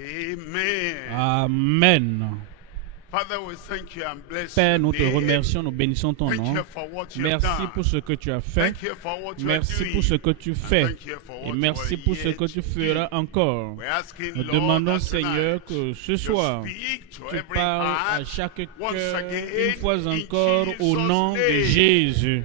Amen. Amen. Father, we thank you and bless Père, your nous te name. remercions, nous bénissons ton Thank nom. you for what you have Merci done. pour ce que tu as fait. Thank you for what you are Merci doing. pour ce que tu And fais. thank you for Et what merci you pour are ce que yet tu to feras do. encore. We're asking, Nous Lord, demandons, that Seigneur, tonight que ce you soir, speak to tu every parles à heart chaque once cœur, again une fois in encore, au Jesus' nom de name. Jésus.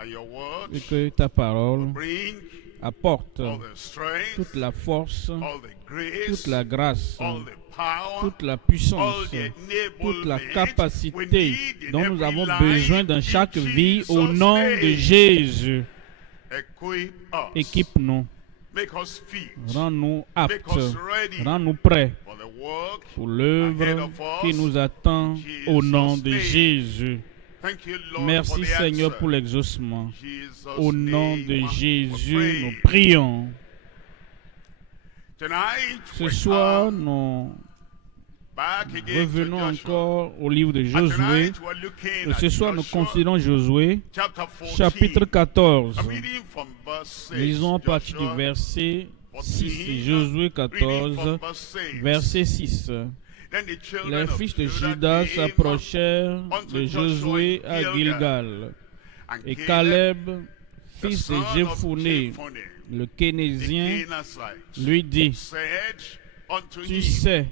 And your word Et que ta parole bring apporte all the strength, toute la force, all the grace, toute la grâce, all the power, toute la all puissance, the toute la enablement we capacité need in dont nous every avons life besoin dans in chaque vie au Jesus' nom name. de Jésus. Equip us. Équipe-nous, Make us fit. rends-nous Make aptes, us ready rends-nous prêts for the work pour ahead l'œuvre of us. qui nous attend au nom de Jesus' name. Jésus. Thank you, Lord, for Merci the Seigneur answer. pour l'exaucement. Jesus' Au nom name, de we Jésus, pray. nous prions. Tonight, Ce we soir, come nous back again to revenons Joshua. encore au livre de And Josué. tonight, we're looking Et at ce soir, nous Joshua, considérons Josué, chapter 14. chapitre 14. I'm reading from verse 6. Lisons à partir du Joshua verset 6. 14, Josué reading 14, from verse 6. verset 6. Then the children Les of fils de Judah Juda came s'approchèrent unto de Joshua Josué in à Gilgal. Gilgal. And Et Caleb, Caleb, the fils de son of Jephunnée, Jephunneh, le the Kénésien, Kenizzite, lui dit, said unto tu him, sais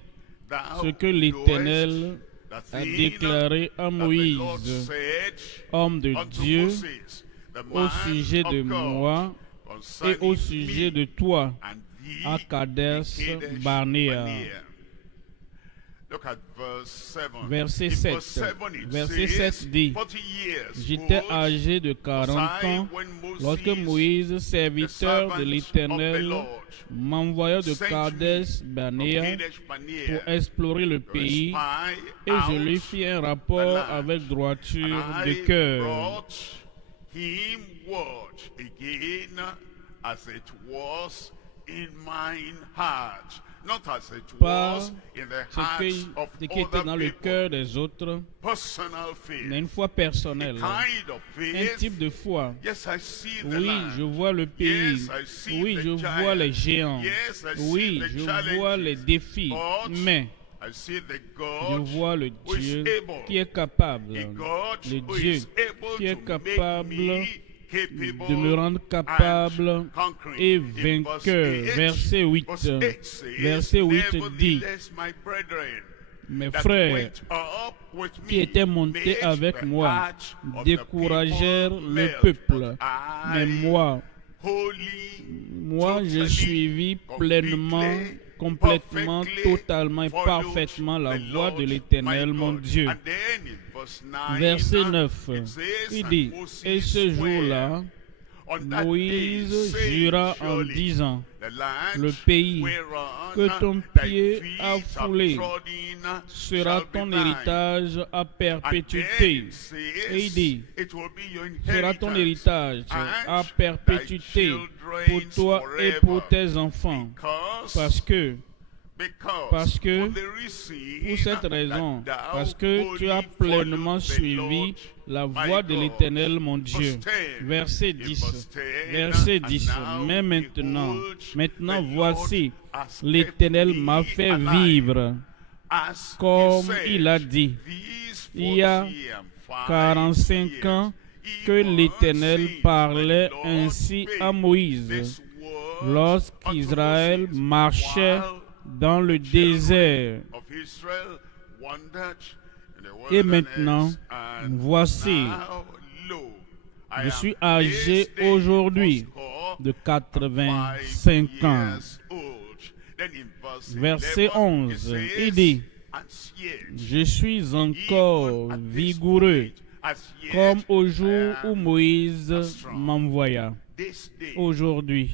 Thou ce que l'Éternel knowest a the thing déclaré à that the Lord Moïse, said homme de unto Dieu, Moses, the au man sujet de of God, moi et concerning au sujet me de toi and thee à in Kadesh Kadesh Barnea. Barnea. Look at verse 7. Verset In 7. verse 7 it Verset says, 7 dit, 40 years j'étais old âgé de 40 ans lorsque Moïse, serviteur de l'Éternel, m'envoya de Kadesh Barnea pour explorer le pays et je lui fis un rapport avec droiture de cœur. brought him word again as it was in mine heart, not as it Pas was in the ce hearts of qui était other dans le people. cœur des autres, Personal mais une faith, foi personnelle, kind of un faith. type de foi. Yes, I see the Oui, land. je vois le pays. Yes, I see Oui, the je giant. vois les géants. Yes, I Oui, see the je challenges. vois les défis. But Mais I see the je God vois le who is Dieu able. qui est capable, A God le who Dieu is able qui est to make capable me capable de me rendre capable and conquering. et In verse vainqueur. 8, Verset 8. verse 8 says, Verset 8 dit, Nevertheless, my brethren, mes that frères went up with qui me étaient montés made avec the moi heart of the découragèrent people le melt. peuple. But Mais I, moi, wholly, je suivis pleinement, complètement, totalement et parfaitement la voie de l'Éternel, mon Dieu. Verset 9, il dit, et ce jour-là, Moïse jura en disant, le pays que ton pied a foulé sera ton héritage à perpétuité. Et il dit, sera ton héritage à perpétuité pour toi et pour tes enfants. Parce que pour cette raison, parce que tu as pleinement suivi la voie de l'Éternel, mon Dieu. Verset 10. Verset 10. Mais maintenant, voici, l'Éternel m'a fait vivre, comme il a dit. Il y a 45 ans que l'Éternel parlait ainsi à Moïse, lorsqu'Israël marchait dans le désert. Et maintenant, voici, je suis âgé aujourd'hui de 85 ans. Verset 11, il dit, je suis encore vigoureux, comme au jour où Moïse m'envoya. Aujourd'hui,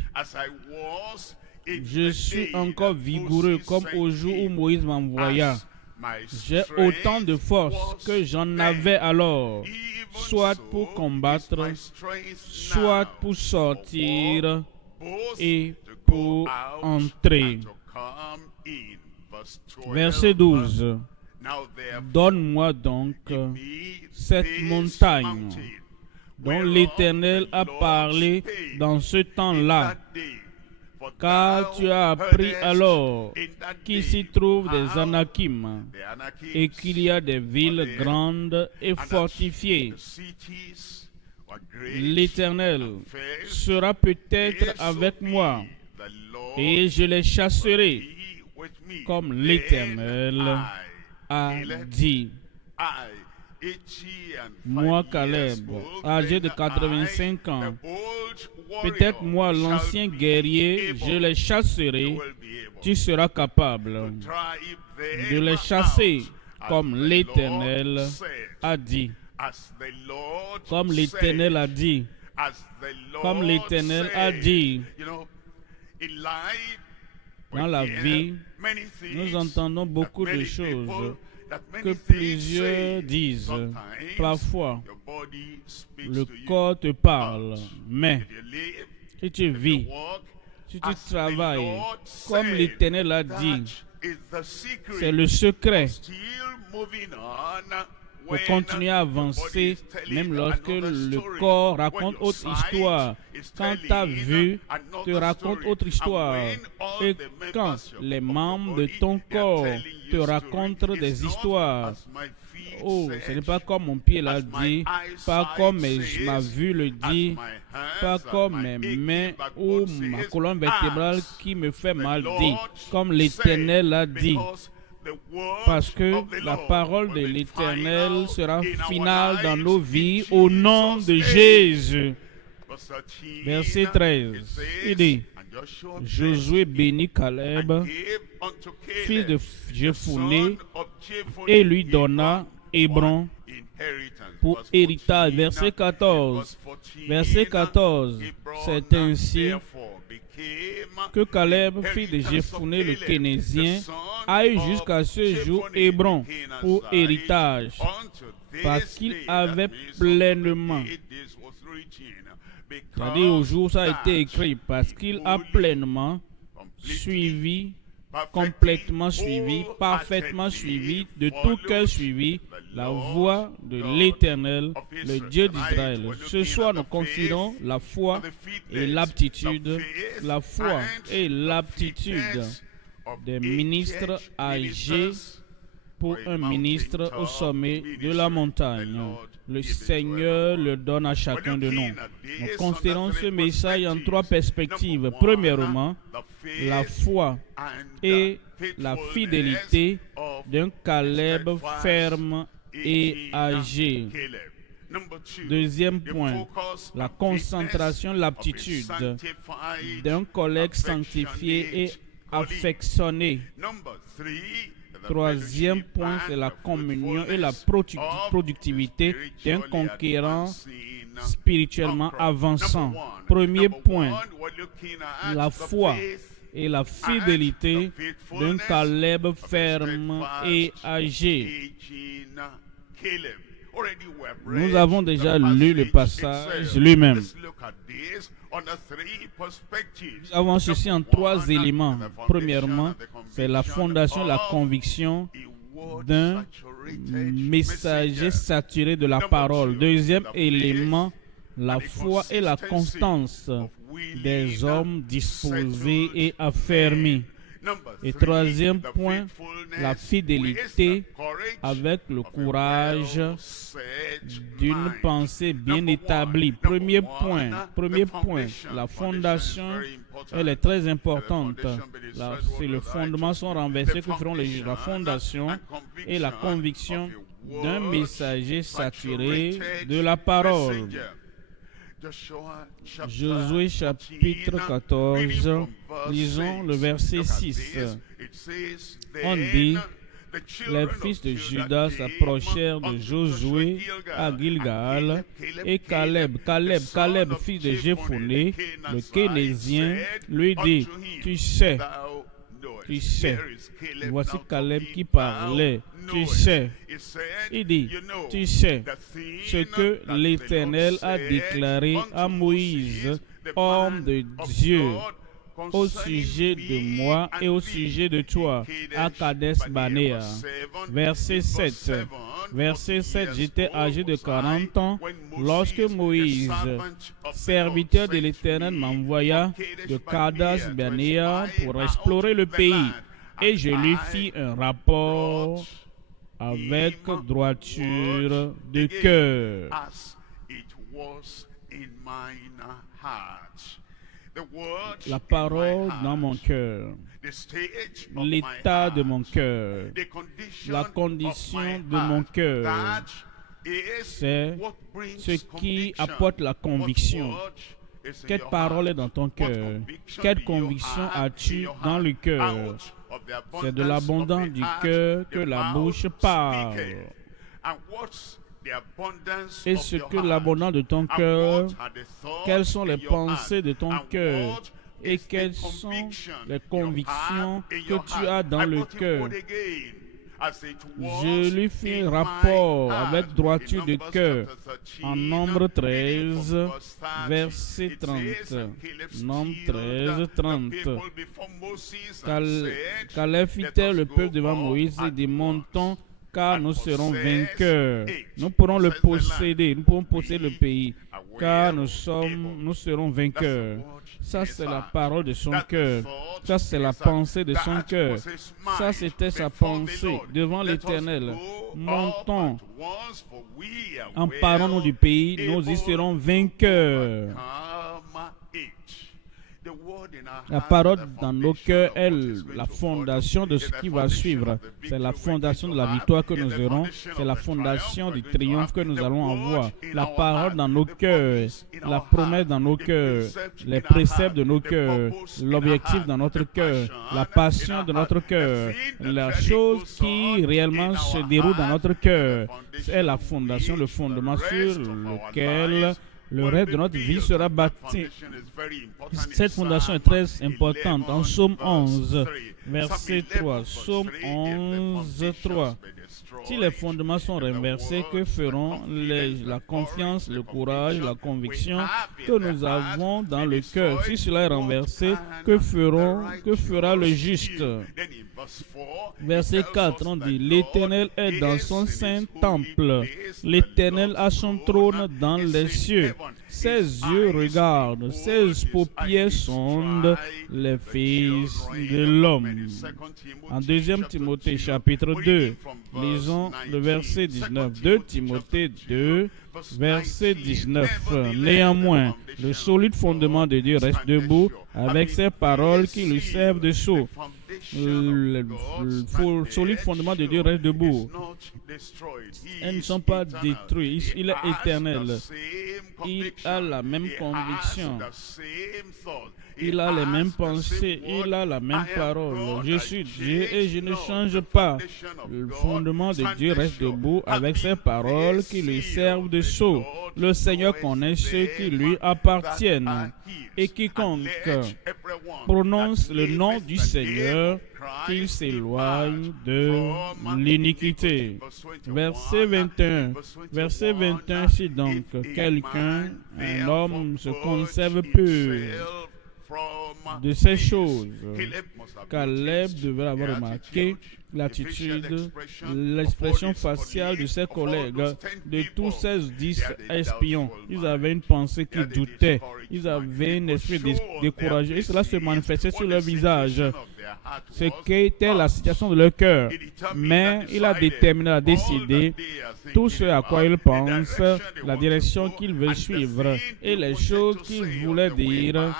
je suis encore vigoureux comme au jour où Moïse m'envoya. J'ai autant de force que j'en avais alors, soit pour combattre, soit pour sortir et pour entrer. Verset 12. Donne-moi donc cette montagne dont l'Éternel a parlé dans ce temps-là, car tu as appris alors qu'il s'y trouve des Anakim et qu'il y a des villes grandes et fortifiées. L'Éternel sera peut-être avec moi et je les chasserai comme l'Éternel a dit. Moi, Caleb, âgé de 85 ans, peut-être moi, l'ancien guerrier, je les chasserai. Tu seras capable de les chasser comme l'Éternel a dit. Comme l'Éternel a dit. Comme l'Éternel a dit. Dans la vie, nous entendons beaucoup de choses que plusieurs disent. Parfois, le corps te parle, mais si tu vis, si tu travailles, comme l'Éternel a dit, c'est le secret pour continuer à avancer, même lorsque le corps raconte autre histoire. Quand ta vue te raconte autre histoire, et quand les membres de ton corps te racontent des histoires, oh, ce n'est pas comme mon pied l'a dit, pas comme ma vue le dit, pas comme mes mains ou ma colonne vertébrale qui me fait mal dit, comme l'Éternel l'a dit. Parce que la parole de l'Éternel sera finale dans nos vies au nom de Jésus. Verset 13, il dit, Josué bénit Caleb, fils de Jephunnée, et lui donna Hébron pour héritage. Verset 14, c'est ainsi que Caleb, fils de Jephunnée le Kénézien, a eu jusqu'à ce jour Hébron pour héritage, parce qu'il avait pleinement, c'est-à-dire au jour où ça a été écrit, parce qu'il a pleinement suivi, complètement suivi, parfaitement suivi, de tout cœur suivi la voix de l'Éternel, le Dieu d'Israël. Ce soir, nous considérons la foi et l'aptitude, la foi et l'aptitude des ministres âgés pour un ministre au sommet de la montagne. Le Seigneur le donne à chacun de nous. Nous considérons ce message en trois perspectives. Premièrement, la foi et la fidélité d'un Caleb ferme et âgé. Deuxième point, la concentration, l'aptitude d'un collègue sanctifié et affectionné. Troisième point, c'est la communion et la productivité d'un conquérant spirituellement avançant. Premier point, la foi et la fidélité d'un Caleb ferme et âgé. Nous avons déjà lu le passage lui-même. Nous avons ceci en trois éléments. Premièrement, c'est la fondation, la conviction d'un messager saturé de la parole. Deuxième élément, la foi et la constance des hommes disposés et affermis. Et troisième point, la fidélité avec le courage d'une pensée bien établie. Premier point, la fondation, elle est très importante. C'est le fondement sont renversés que feront les juges. La fondation et la conviction d'un messager saturé de la parole. Josué chapitre 14, lisons le verset 6. On dit, les fils de Judas s'approchèrent de Josué à Gilgal, et Caleb, fils de Jephunnée, le Kénézien, lui dit, tu sais, voici Caleb qui parlait, tu sais, il dit, tu sais ce que l'Éternel a déclaré à Moïse, homme de Dieu, au sujet de moi et au sujet de toi, à Kadesh Barnea. Verset 7. Verset 7, j'étais âgé de 40 ans lorsque Moïse, serviteur de l'Éternel, m'envoya de Kadesh Barnéa pour explorer le pays. Et je lui fis un rapport avec droiture de cœur. La parole dans mon cœur, l'état de mon cœur, la condition de mon cœur, c'est ce qui apporte la conviction. Quelle parole est dans ton cœur? Quelle conviction as-tu dans le cœur? C'est de l'abondance du cœur que la bouche parle. Et ce que l'abondance de ton cœur, quelles sont les pensées de ton cœur et quelles sont les convictions que tu as dans le cœur. Je lui fis un rapport avec droiture de cœur en Nombre 13, verset 30. Nombre 13, 30. Caleb fit-elle le peuple devant Moïse et dit, montons, car nous serons vainqueurs. Nous pourrons le posséder, nous pourrons posséder le pays, car nous serons vainqueurs. Ça, c'est la parole de son cœur. Ça, c'est la pensée de son cœur. Ça, c'était sa pensée devant l'Éternel. Montons, emparons-nous du pays, nous y serons vainqueurs. La parole dans nos cœurs est la fondation de ce qui va suivre. C'est la fondation de la victoire que nous aurons. C'est la fondation du triomphe que nous allons avoir. La parole dans nos cœurs, la promesse dans nos cœurs, les préceptes de nos cœurs, l'objectif dans notre cœur, la passion de notre cœur, la chose qui réellement se déroule dans notre cœur. C'est la fondation, le fondement sur lequel le reste de notre vie sera bâti. Cette fondation est très importante. En Psaume 11, verset 3. Psaume 11, 3. Si les fondements sont renversés, que feront la confiance, le courage, la conviction que nous avons dans le cœur? Si cela est renversé, que fera le juste? Verset 4, on dit, l'Éternel est dans son saint temple. L'Éternel a son trône dans les cieux. Ses yeux regardent, ses paupières sondent les fils de l'homme. En 2 Timothée chapitre 2, lisons le verset 19. 2 Timothée 2, verset 19. Néanmoins, le solide fondement de Dieu reste debout avec ses paroles qui lui servent de sceau. Le solide fondement de Dieu reste debout. Elles ne sont pas détruites. Il est éternel. Il a la même conviction. Il a les mêmes pensées. Il a la même parole. Je suis Dieu et je ne change pas. Le fondement de Dieu reste debout avec ses paroles qui lui servent de sceau. Le Seigneur connaît ceux qui lui appartiennent. Et quiconque prononce le nom du Seigneur, qu'il s'éloigne de l'iniquité. Verset 21. Verset 21, si donc quelqu'un, un homme, se conserve pur de ces choses, Caleb devait avoir remarqué l'attitude, l'expression faciale de ses collègues, de tous ces 10 espions. Ils avaient une pensée qui doutait, ils avaient un esprit découragé, et cela se manifestait sur leur visage. Ce qu'était la situation de leur cœur. Mais il a déterminé à décider tout ce à quoi il pense, la direction qu'il veut suivre et les choses qu'il voulait dire.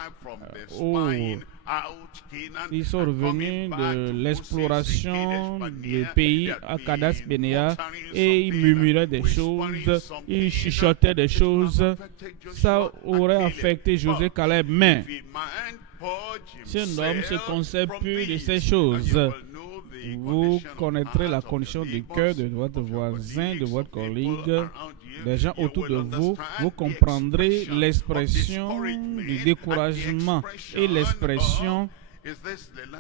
Ils sont revenus de l'exploration du pays à Kadesh Barnéa et ils murmuraient des choses, ils chuchotaient des choses. Ça aurait affecté Josué Caleb, mais si un homme se conserve plus de ces choses, vous connaîtrez la condition du cœur de votre voisin, de votre collègue, des gens autour de vous. Vous comprendrez l'expression du découragement et l'expression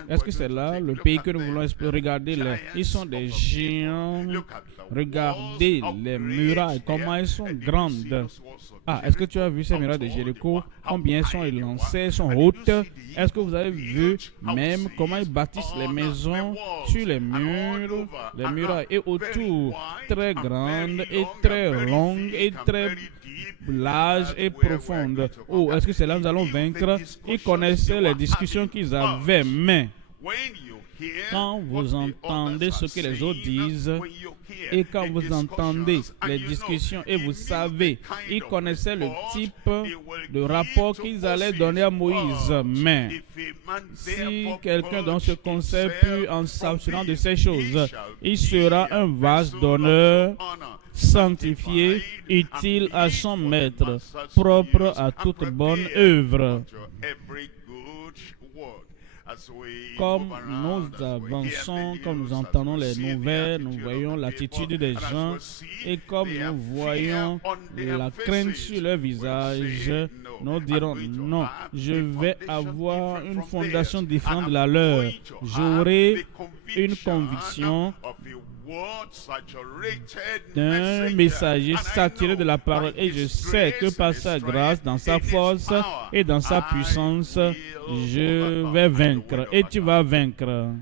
Est-ce que c'est là le pays que nous voulons explorer? Regardez-les. Ils sont des géants. Regardez les murailles, comment elles sont grandes. Ah, est-ce que tu as vu ces murailles de Jéricho? Combien sont élancées, sont hautes? Est-ce que vous avez vu même comment ils bâtissent les maisons sur les murs, les murailles et autour, très grandes et très longues et très larges et profondes. Oh, est-ce que c'est là que nous allons vaincre? Ils connaissaient les discussions qu'ils avaient, mais quand vous entendez ce que les autres disent et quand vous entendez les discussions et vous savez, ils connaissaient le type de rapport qu'ils allaient donner à Moïse. Mais si quelqu'un dans ce conseil put en s'assurant de ces choses, il sera un vase d'honneur, sanctifié, utile à son maître, propre à toute bonne œuvre. Comme nous avançons, comme nous entendons les nouvelles, nous voyons l'attitude des gens et comme nous voyons la crainte sur leur visage, nous dirons non, je vais avoir une fondation différente de la leur. J'aurai une conviction d'un messager saturé de la parole et je sais que par sa grâce, dans sa force et dans sa puissance, je vais vaincre et tu vas vaincre.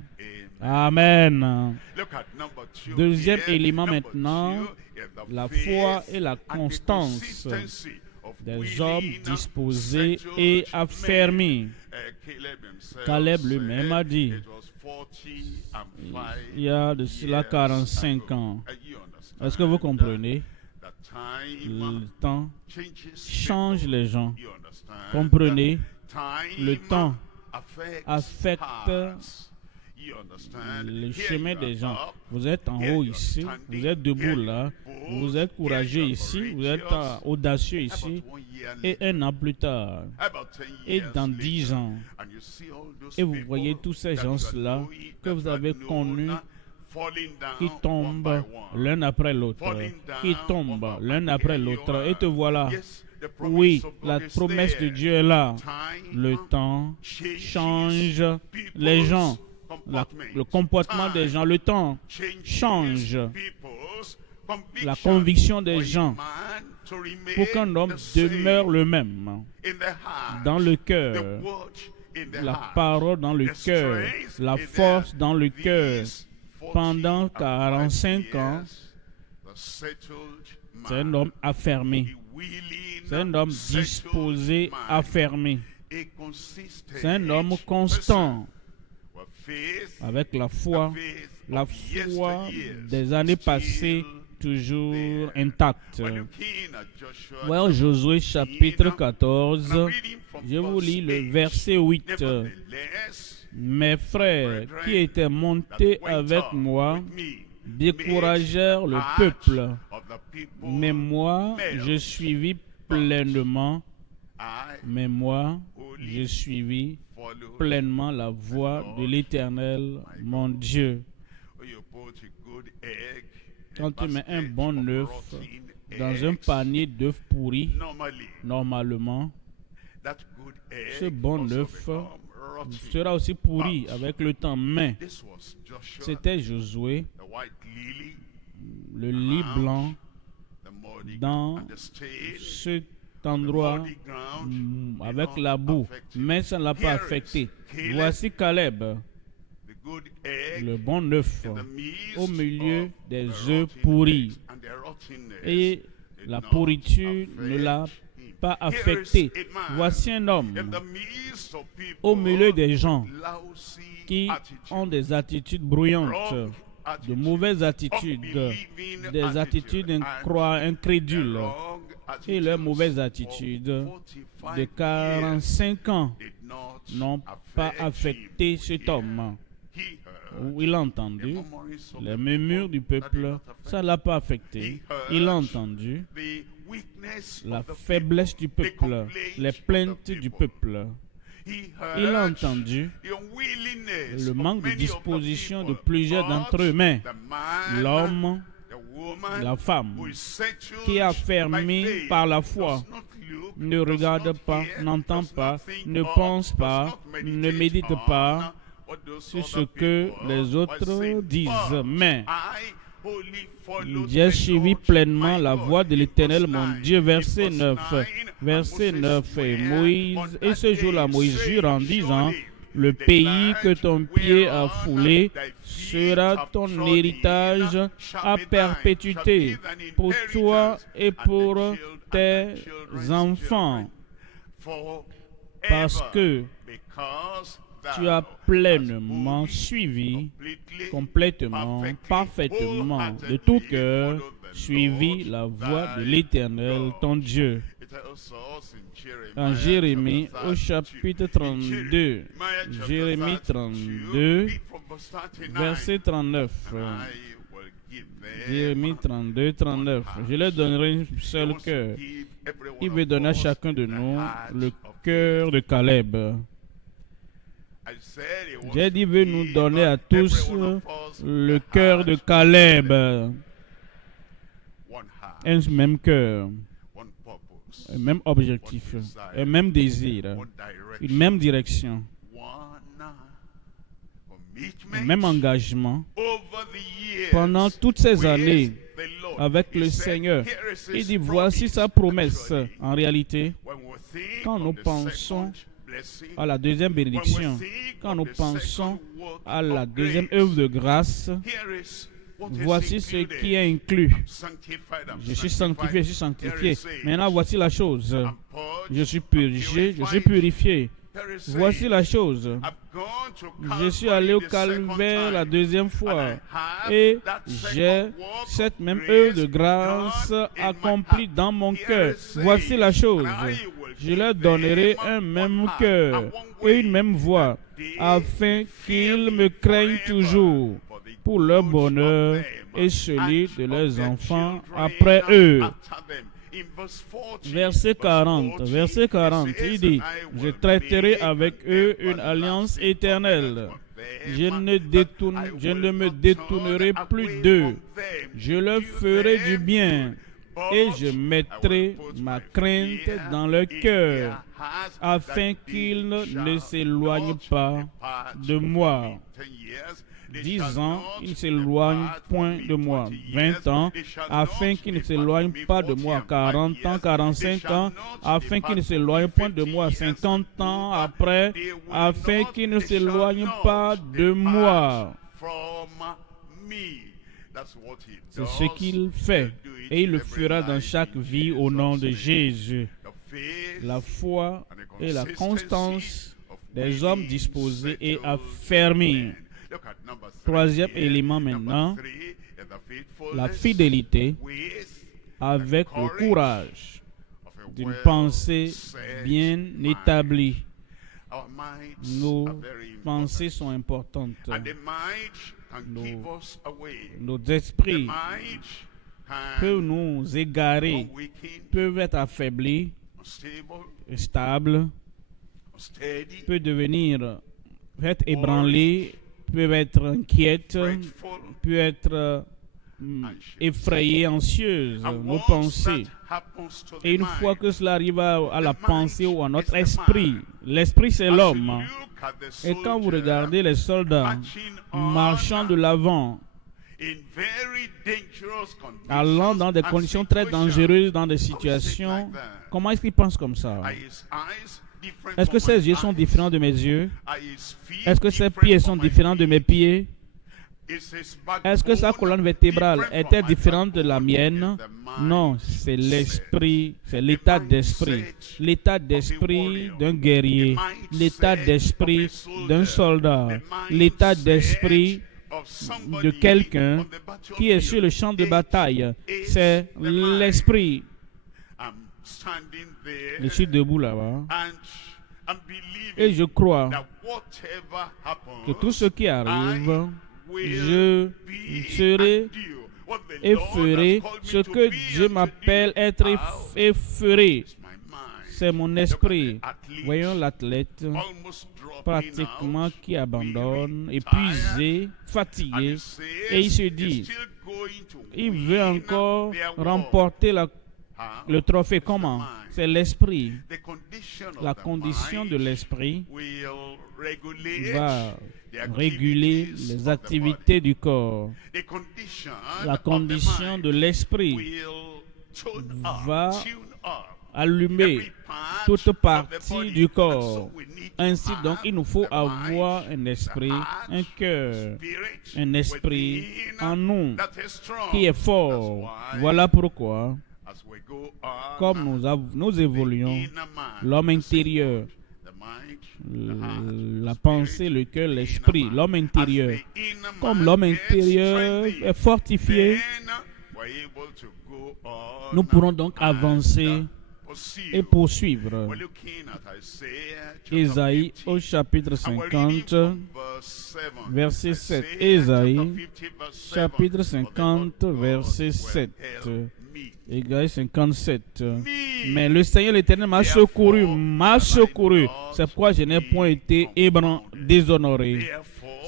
Amen. Deuxième élément maintenant, la foi et la constance des hommes disposés et affermis. Caleb lui-même a dit, il y a de cela 45 ans. Est-ce que vous comprenez? Le temps change les gens. Comprenez? Le temps affecte le chemin des gens. Vous êtes en haut ici, vous êtes debout là, vous êtes courageux ici, vous êtes audacieux ici, et un an plus tard, et dans 10 ans, et vous voyez tous ces gens-là que vous avez connus qui tombent l'un après l'autre, qui tombent l'un après l'autre, et te voilà. Oui, la promesse de Dieu est là. Le temps change les gens. Le comportement des gens, le temps change la conviction des gens pour qu'un homme demeure le même dans le cœur, la parole dans le cœur, la force dans le cœur. Pendant 45 ans, c'est un homme affermi, c'est un homme disposé, affermi, c'est un homme constant, avec la foi des années passées toujours intacte. Voyons Josué chapitre 14, je vous lis le verset 8. Mes frères qui étaient montés avec moi découragèrent le peuple, mais moi je suivis pleinement, la voie de l'Éternel, mon Dieu. Quand tu mets un bon œuf dans un panier d'œufs pourris, normalement, ce bon œuf sera aussi pourri avec le temps. Mais c'était Josué, le lit blanc, dans cet endroit avec la boue, mais ça ne l'a pas affecté. Voici Caleb, le bon œuf, au milieu des œufs pourris. Et la pourriture ne l'a pas affecté. Voici un homme au milieu des gens qui ont des attitudes bruyantes, de mauvaises attitudes, des attitudes incrédules. Et leurs mauvaises attitudes de 45 ans n'ont pas affecté cet homme. Il a entendu les murmures du peuple, ça ne l'a pas affecté. Il a entendu la faiblesse du peuple, les plaintes du peuple. Il a entendu le manque de disposition de plusieurs d'entre eux, mais l'homme, la femme, qui a fermé par la foi, ne regarde pas, n'entend pas, ne pense pas, ne médite pas sur ce que les autres disent. Mais j'ai suivi pleinement la voie de l'Éternel, mon Dieu. Verset 9. Verset 9. Et ce jour-là, Moïse jure en disant, le pays que ton pied a foulé sera ton héritage à perpétuité pour toi et pour tes enfants, parce que tu as pleinement suivi, complètement, parfaitement, de tout cœur, suivi la voie de l'Éternel, ton Dieu. En Jérémie, au chapitre 32, Jérémie 32, verset 39. Jérémie 32, 39. Je leur donnerai un seul cœur. Il veut donner à chacun de nous le cœur de Caleb. J'ai dit, il veut nous donner à tous le cœur de Caleb. Un même cœur, un même objectif, un même désir, une même direction, un même engagement. Pendant toutes ces années avec le Seigneur, il dit, voici sa promesse. En réalité, quand nous pensons à la deuxième bénédiction, quand nous pensons à la deuxième œuvre de grâce, voici ce qui est inclus. Je suis sanctifié, je suis sanctifié. Maintenant, voici la chose. Je suis purgé, je suis purifié. Voici la chose. Je suis allé au calvaire la deuxième fois et j'ai cette même œuvre de grâce accomplie dans mon cœur. Voici la chose. Je leur donnerai un même cœur et une même voix afin qu'ils me craignent toujours pour leur bonheur et celui de leurs enfants après eux. Verset 40, il dit, je traiterai avec eux une alliance éternelle. Je ne me détournerai plus d'eux. Je leur ferai du bien et je mettrai ma crainte dans leur cœur afin qu'ils ne s'éloignent pas de moi. 10 ans, ils ne s'éloignent point de moi. 20 ans, afin qu'ils ne s'éloignent pas de moi. 40 ans, 45 ans, afin qu'ils ne s'éloignent point de moi. 50 ans après, afin qu'ils ne s'éloignent pas de moi. C'est ce qu'il fait. Et il le fera dans chaque vie au nom de Jésus. La foi et la constance des hommes disposés et affermis. Troisième élément maintenant, la fidélité avec le courage d'une pensée bien établie. Nos pensées sont importantes. Nos esprits peuvent nous égarer, peuvent être affaiblis, stables, peuvent devenir, peuvent être ébranlés, peuvent être inquiètes, peuvent être effrayées, anxieuses, nos pensées. Et une fois que cela arrive à la pensée ou à notre esprit, l'esprit c'est l'homme. Et quand vous regardez les soldats marchant de l'avant, allant dans des conditions très dangereuses, dans des situations, comment est-ce qu'ils pensent comme ça? Est-ce que ses yeux sont différents de mes yeux? Est-ce que ses pieds sont différents de mes pieds? Est-ce que sa colonne vertébrale était différente de la mienne? Non, c'est l'esprit, c'est l'état d'esprit. L'état d'esprit d'un guerrier, l'état d'esprit d'un soldat, l'état d'esprit de quelqu'un qui est sur le champ de bataille. C'est l'esprit. Je suis debout là-bas et je crois que tout ce qui arrive, je serai et ferai ce que Dieu m'appelle être effleuré. C'est mon esprit. Voyons l'athlète pratiquement qui abandonne, épuisé, fatigué, et il se dit, il veut encore remporter Le trophée, comment? C'est l'esprit. La condition de l'esprit va réguler les activités du corps. La condition de l'esprit va allumer toute partie du corps. Ainsi donc, il nous faut avoir un esprit, un cœur, un esprit en nous qui est fort. Voilà pourquoi, comme nous évoluons, l'homme intérieur, la pensée, le cœur, l'esprit, l'homme intérieur, comme l'homme intérieur est fortifié, nous pourrons donc avancer et poursuivre. Ésaïe au chapitre 50, verset 7. Ésaïe, chapitre 50, verset 7. Ésaïe 57. Mais le Seigneur l'Éternel m'a secouru, C'est pourquoi je n'ai point été déshonoré.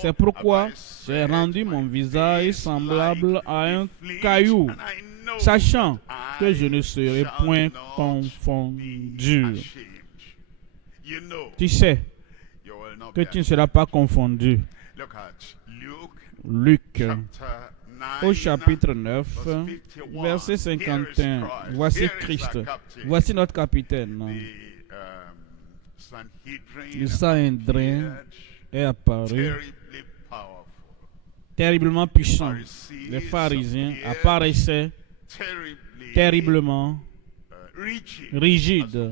C'est pourquoi j'ai rendu mon visage semblable à un caillou, sachant que je ne serai point confondu. Tu sais que tu ne seras pas confondu. Luc, au chapitre 9, verset 51. Voici Christ. Voici notre capitaine. Le Sanhédrin est apparu, terriblement puissant. Les pharisiens apparaissaient terriblement rigides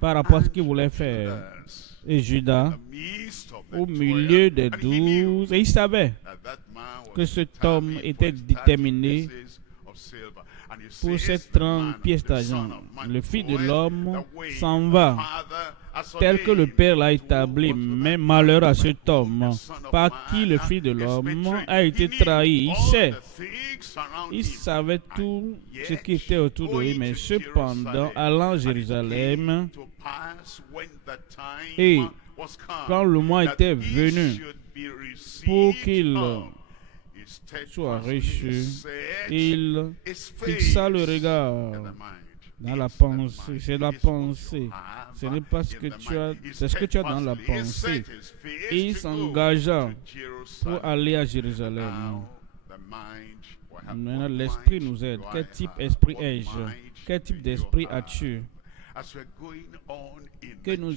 par rapport à ce qu'ils voulaient faire. Et Judas, au milieu des 12, et il savait que cet homme était déterminé pour ces 30 pièces d'argent. Le Fils de l'homme s'en va, tel que le Père l'a établi, mais malheur à cet homme par qui le Fils de l'homme a été trahi. Il savait tout ce qui était autour de lui, mais cependant, allant à Jérusalem, et quand le mois était venu pour qu'il soit reçu, il fixa le regard dans la pensée. C'est la pensée. Ce n'est pas ce que tu as, c'est ce que tu as dans la pensée. Et il s'engagea pour aller à Jérusalem. Maintenant, l'esprit nous aide. Quel type d'esprit ai-je? Quel type d'esprit as-tu?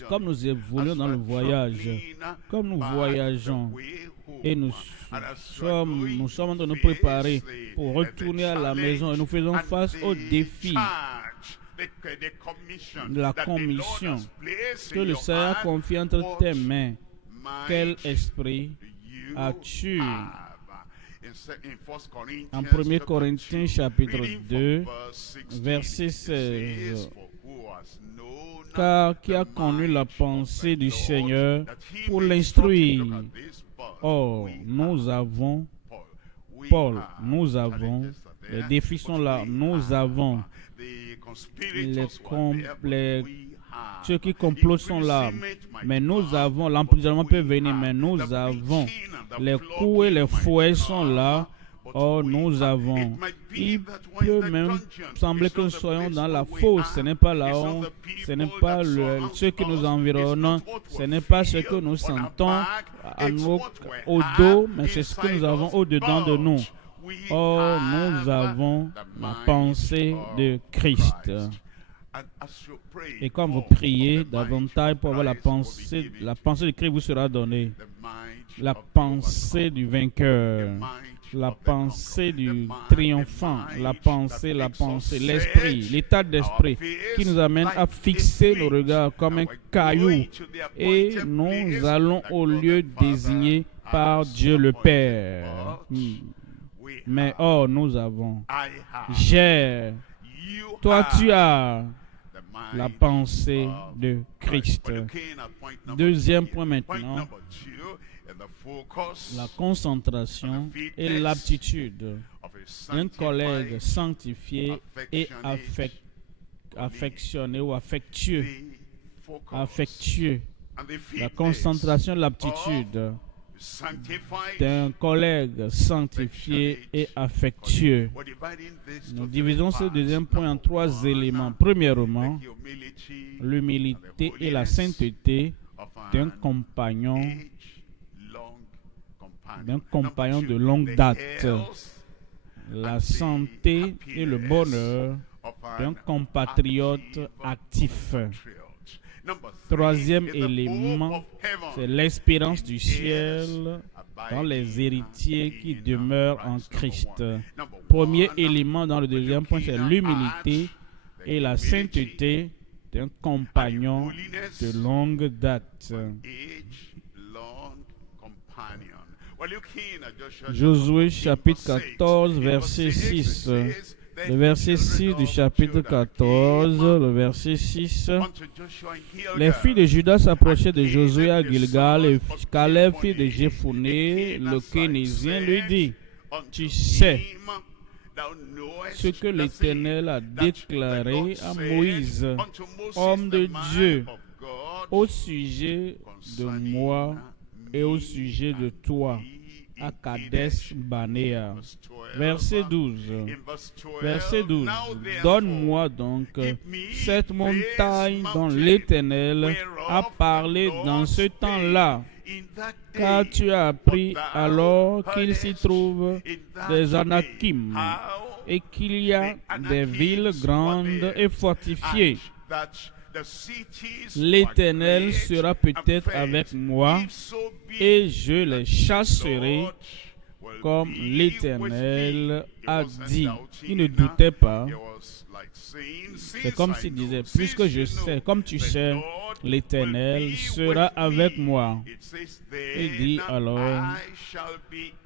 Comme nous évoluons dans le voyage, comme nous voyageons et nous sommes en train de nous préparer pour retourner à la maison et nous faisons face aux défis de la commission que le Seigneur a confiée entre tes mains. Quel esprit as-tu? En 1 Corinthiens chapitre 2, verset 16. Car qui a connu la pensée du Seigneur pour l'instruire? Or, nous avons, Paul, les défis sont là, nous avons, ceux qui complotent sont là, mais nous avons, l'emprisonnement peut venir, mais nous avons, les coups et les fouets sont là. Oh, nous avons. Il peut même sembler que nous soyons dans la fosse. Ce n'est pas la honte, ce n'est pas ce qui nous environne, ce n'est pas ce que nous sentons au dos, mais c'est ce que nous avons au-dedans de nous. Oh, nous avons la pensée de Christ. Et quand vous priez davantage pour avoir la pensée de Christ vous sera donnée. La pensée du vainqueur. La pensée du triomphant, la pensée, l'esprit, l'état d'esprit qui nous amène à fixer nos regards comme un caillou et nous allons au lieu désigné par Dieu le Père. Mais oh, nous avons, toi tu as la pensée de Christ. Deuxième point maintenant. La concentration et l'aptitude d'un collègue sanctifié et affectionné ou affectueux. La concentration et l'aptitude d'un collègue sanctifié et affectueux. Nous divisons ce deuxième point en 3 éléments. Premièrement, l'humilité et la sainteté d'un compagnon de longue date. La santé et le bonheur d'un compatriote actif. Troisième élément, c'est l'espérance du ciel dans les héritiers qui demeurent en Christ. Premier élément dans le deuxième point, c'est l'humilité et la sainteté d'un compagnon de longue date. Josué chapitre 14, verset 6. Le verset 6 du chapitre 14, le verset 6. Les filles de Juda s'approchaient de Josué à Gilgal et Caleb, fils de Jephunnée, le Kénésien, lui dit, « Tu sais ce que l'Éternel a déclaré à Moïse, homme de Dieu, au sujet de moi et au sujet de toi, à Kadesh Barnéa. » Verset 12. Verset 12. Donne-moi donc cette montagne dont l'Éternel a parlé dans ce temps-là, car tu as appris alors qu'il s'y trouve des Anakim et qu'il y a des villes grandes et fortifiées. L'Éternel sera peut-être avec moi et je les chasserai comme l'Éternel a dit. Il ne doutait pas. C'est comme s'il disait, puisque je sais, comme tu sais, l'Éternel sera avec moi. Il dit alors,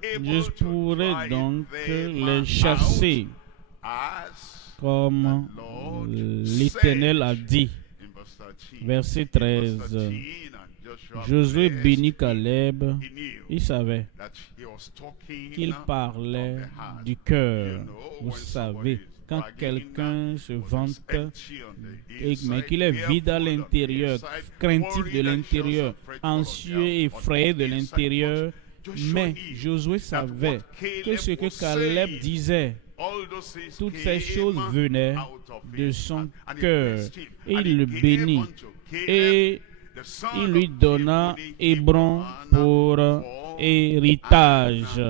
je pourrai donc les chasser comme l'Éternel a dit. Verset 13. Josué bénit Caleb. Il savait qu'il parlait du cœur. Vous savez, quand quelqu'un se vante, mais qu'il est vide à l'intérieur, craintif de l'intérieur, anxieux et effrayé de l'intérieur, mais Josué savait que ce que Caleb disait, toutes ces choses venaient de son cœur. Et il le bénit. Et il lui donna Hébron pour héritage.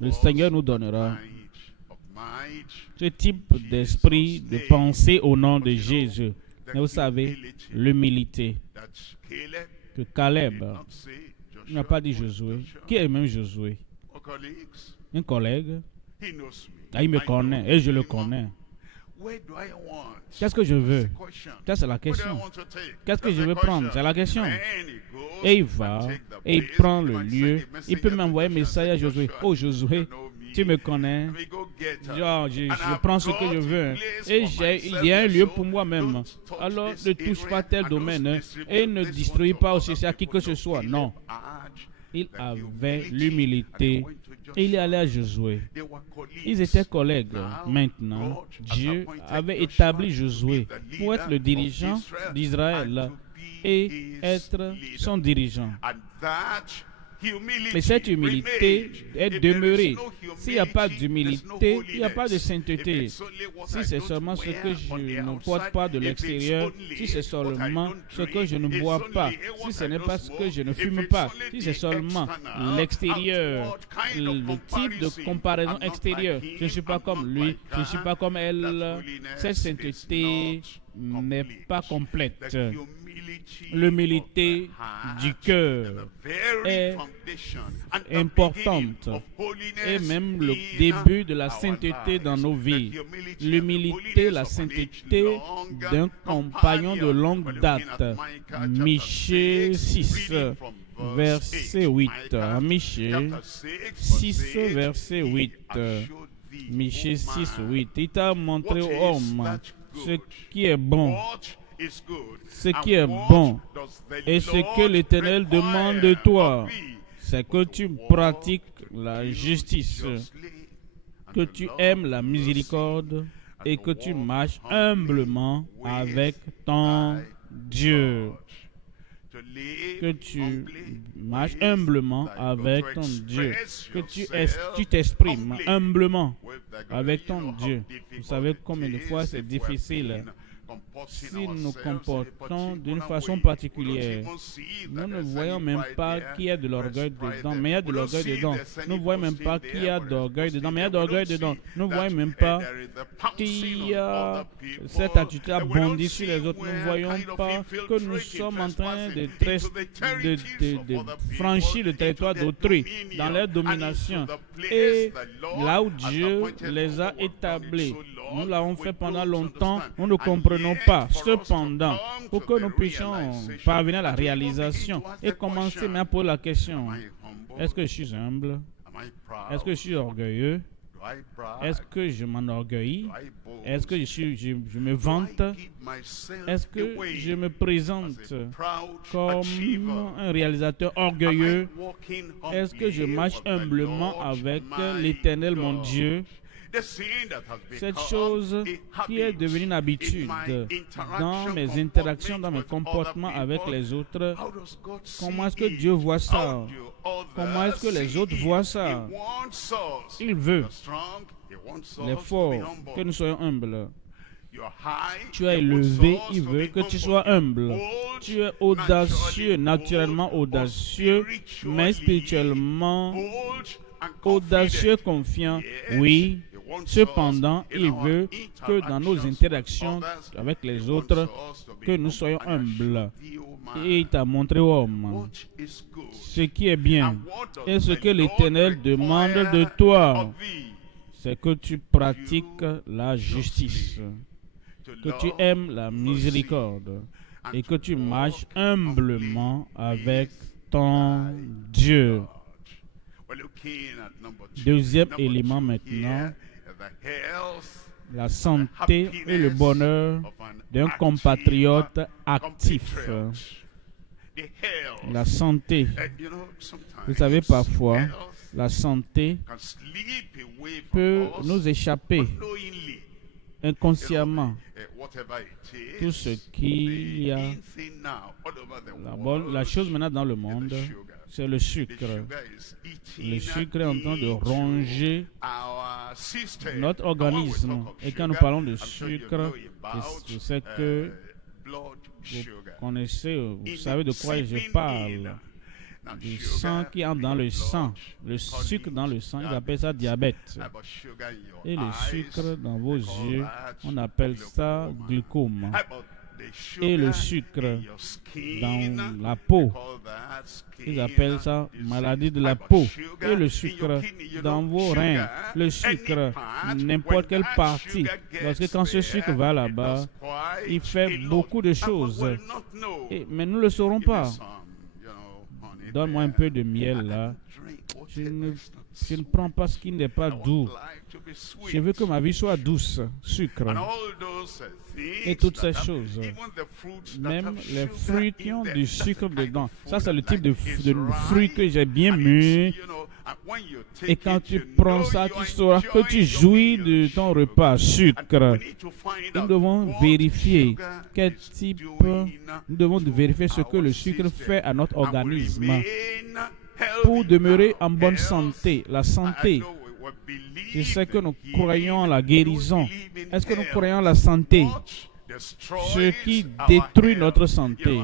Le Seigneur nous donnera ce type d'esprit, de pensée au nom de Jésus. Mais vous savez, l'humilité que Caleb n'a pas dit Josué. Qui est même Josué? Un collègue. Ah, il me connaît et je le connais. Qu'est-ce que je veux? Ça, c'est la question. Qu'est-ce que je veux prendre? C'est la question. Et il va, et il prend le lieu. Il peut m'envoyer un message à Josué. Oh Josué, tu me connais. Genre, je prends ce que je veux. Et il y a un lieu pour moi-même. Alors, ne touche pas tel domaine. Et ne détruis pas aussi à qui que ce soit. Non. Il avait l'humilité. Et il est allé à Josué. Ils étaient collègues. Maintenant, Dieu avait établi Josué pour être le dirigeant d'Israël et être son dirigeant. Mais cette humilité est demeurée. S'il n'y a pas d'humilité, il n'y a pas de sainteté. Si c'est seulement ce que je ne porte pas de l'extérieur, si c'est seulement ce que je ne bois pas, si ce n'est pas ce que je ne fume pas, si c'est seulement l'extérieur, le type de comparaison extérieure, je ne suis pas comme lui, je ne suis pas comme elle, cette sainteté n'est pas complète. L'humilité du cœur est importante et même le début de la sainteté dans nos vies. L'humilité, la sainteté d'un compagnon de longue date. Michée 6, verset 8. Michée 6, verset 8. Michée 6, 8. Il t'a montré aux hommes ce qui est bon. Ce qui est bon et ce que l'Éternel demande de toi, c'est que tu pratiques la justice, que tu aimes la miséricorde et que tu marches humblement avec ton Dieu. Que tu marches humblement avec ton Dieu. Que tu t'exprimes humblement avec ton Dieu. Vous savez combien de fois c'est difficile. Si nous nous comportons d'une façon particulière, nous ne voyons même pas qu'il y a de l'orgueil dedans, mais il y a de l'orgueil dedans. Nous ne voyons même pas qu'il y a d'orgueil dedans, mais il y a d'orgueil dedans. Nous ne voyons même pas qu'il y a cette attitude à bondir sur les autres. Nous ne voyons pas que nous sommes en train de franchir le territoire d'autrui dans leur domination. Et là où Dieu les a établis, nous l'avons fait pendant longtemps, nous ne comprenons pas. Cependant, pour que nous puissions parvenir à la réalisation et commencer même pour la question, est-ce que je suis humble? Est-ce que je suis orgueilleux? Est-ce que je m'enorgueillis? Est-ce que je me vante? Est-ce que je me présente comme un réalisateur orgueilleux? Est-ce que je marche humblement avec l'Éternel, mon Dieu? Cette chose qui est devenue une habitude dans mes interactions, dans mes comportements avec les autres, comment est-ce que Dieu voit ça? Comment est-ce que les autres voient ça? Il veut les forts, que nous soyons humbles. Tu es élevé, il veut que tu sois humble. Tu es audacieux, naturellement audacieux, mais spirituellement audacieux, confiant. Oui. Cependant, il veut que dans nos interactions avec les autres, que nous soyons humbles. Et il t'a montré, homme, ce qui est bien. Et ce que l'Éternel demande de toi, c'est que tu pratiques la justice, que tu aimes la miséricorde et que tu marches humblement avec ton Dieu. Deuxième élément maintenant, la santé et le bonheur d'un compatriote actif. La santé. Vous savez, parfois, la santé peut nous échapper inconsciemment. Tout ce qu'il y a, la chose maintenant dans le monde, c'est le sucre. Le sucre est en train de ronger notre organisme. Et quand nous parlons de sucre, je sais que vous connaissez, vous savez de quoi je parle. Du sang qui entre dans le sang. Le sucre dans le sang, ils appellent ça diabète. Et le sucre dans vos yeux, on appelle ça glucome. Et le sucre dans la peau, ils appellent ça maladie de la peau. Et le sucre dans vos reins, le sucre, n'importe quelle partie. Parce que quand ce sucre va là-bas, il fait beaucoup de choses. Mais nous ne le saurons pas. Donne-moi un peu de miel là. Je ne prends pas ce qui n'est pas doux. Je veux que ma vie soit douce, sucre. Et toutes ces choses, même les fruits qui ont du sucre dedans, ça c'est le type de fruits que j'ai bien mûr. Et quand tu prends ça, tu sauras que tu jouis de ton repas sucre. Nous devons vérifier quel type, nous devons vérifier ce que le sucre fait à notre organisme pour demeurer en bonne santé. La santé. Je sais que nous croyons en la guérison. Est-ce que nous croyons en la santé? Ce qui détruit notre santé.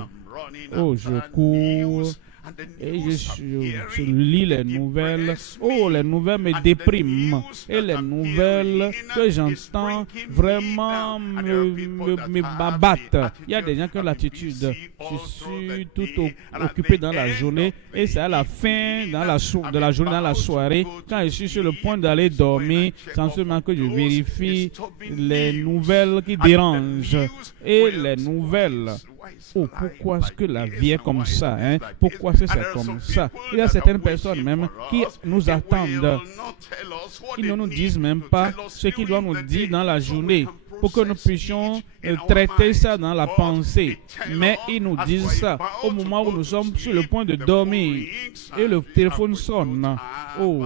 Oh, je cours et je lis les nouvelles. Oh, les nouvelles me dépriment. Et les nouvelles que j'entends vraiment m'abattent. Il y a des gens qui ont l'attitude. Je suis tout occupé dans la journée et c'est à la fin de la journée, dans la soirée, quand je suis sur le point d'aller dormir, sans seulement que je vérifie les nouvelles qui dérangent. Et les nouvelles. Oh, pourquoi est-ce que la vie est comme ça, hein? Pourquoi c'est comme ça? Il y a certaines personnes même qui nous attendent. Ils ne nous disent même pas ce qu'ils doivent nous dire dans la journée pour que nous puissions traiter ça dans la pensée. Mais ils nous disent ça au moment où nous sommes sur le point de dormir et le téléphone sonne. Oh,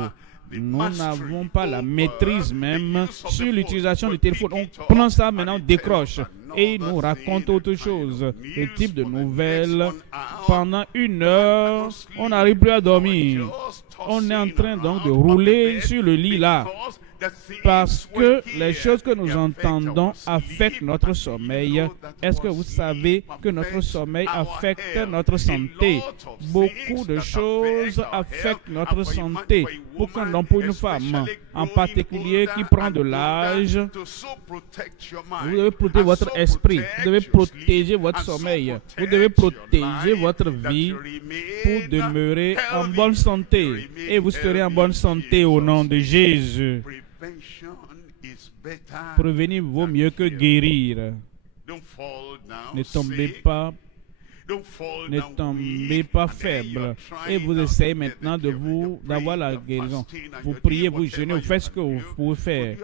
nous n'avons pas la maîtrise même sur l'utilisation du téléphone. On prend ça maintenant, on décroche et nous raconte autre chose. Le type de nouvelles, pendant 1 heure, on n'arrive plus à dormir. On est en train donc de rouler sur le lit là. Parce que les choses que nous entendons affectent notre sommeil. Est-ce que vous savez que notre sommeil affecte notre santé? Beaucoup de choses affectent notre santé. Pour qu'un homme, pour une femme, en particulier qui prend de l'âge, vous devez protéger votre esprit, vous devez protéger votre sommeil, vous devez protéger votre vie pour demeurer en bonne santé. Et vous serez en bonne santé au nom de Jésus. Prévenir vaut mieux que guérir. Ne tombez pas faible. Et vous essayez maintenant d'avoir la guérison. Vous priez, vous jeûnez, vous faites ce que vous pouvez faire.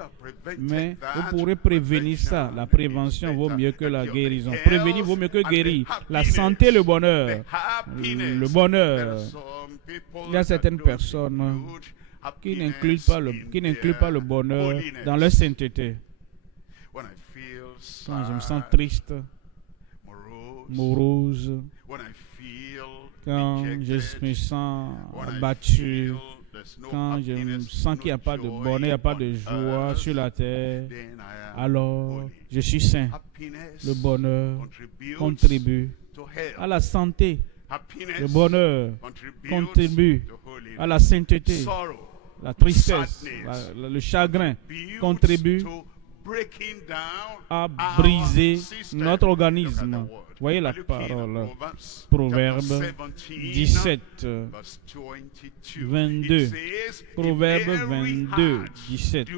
Mais vous pourrez prévenir ça. La prévention vaut mieux que la guérison. Prévenir vaut mieux que guérir. La santé, le bonheur. Le bonheur. Il y a certaines personnes qui n'incluent pas le bonheur dans leur sainteté. Quand je me sens triste, morose, quand je me sens abattu, quand je me sens qu'il n'y a pas de bonheur, il n'y a pas de joie sur la terre, alors je suis saint. Le bonheur contribue à la santé. Le bonheur contribue à la sainteté. La tristesse, le chagrin contribue à briser notre organisme. Voyez la parole. Proverbe 17, 22. Proverbe 22, 17.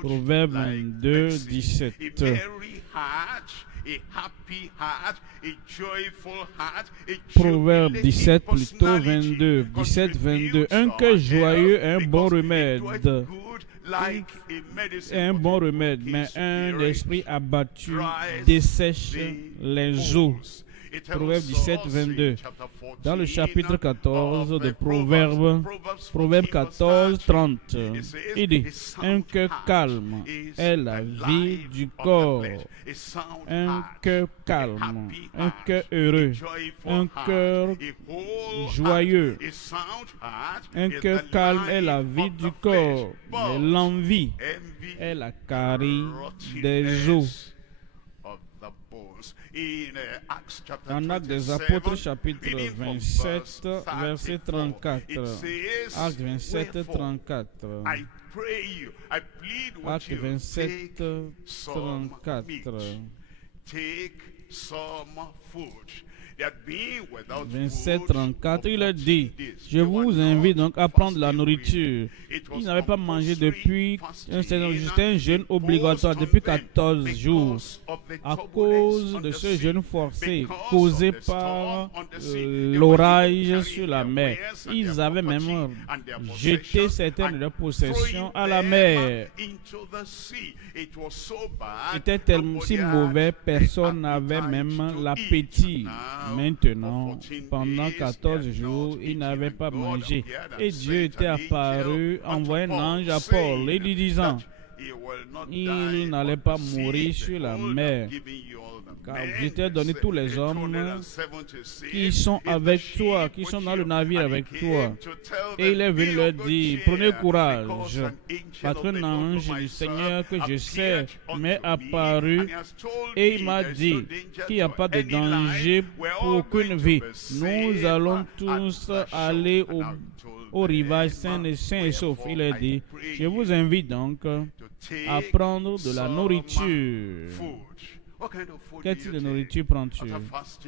Proverbe 22, 17. Proverbe 17, plutôt 22. 17, 22. Un cœur joyeux est un bon remède. Un bon remède, mais un esprit abattu dessèche les os. Proverbe 17, 22. Dans le chapitre 14 de Proverbe 14, 30, il dit, un cœur calme est la vie du corps. Un cœur calme, un cœur heureux, un cœur joyeux. Un cœur calme est la vie du corps, mais l'envie est la carie des os. En Actes des Apôtres, chapitre 27, verset 34. Actes 27, 34. Actes 27, 34. 27, 34, il a dit, je vous invite donc à prendre la nourriture. Il n'avait pas mangé depuis c'était un jeûne obligatoire depuis 14 jours. À cause de ce jeûne forcé causé par l'orage sur la mer, ils avaient même jeté certaines de leurs possessions à la mer. C'était tellement si mauvais, personne n'avait même l'appétit. Maintenant, pendant 14 jours, il n'avait pas mangé. Et Dieu était apparu, envoyant un ange à Paul, et lui disant, il n'allait pas mourir sur la mer, car je t'ai donné tous les hommes qui sont avec toi, qui sont dans le navire avec toi. Et il est venu leur dire, prenez courage, parce qu'un ange du Seigneur que je sais m'est apparu et il m'a dit qu'il n'y a pas de danger pour aucune vie. Nous allons tous aller au rivage sain et sauf. Il a dit, je vous invite donc à prendre de la nourriture. Quel type de nourriture prends-tu?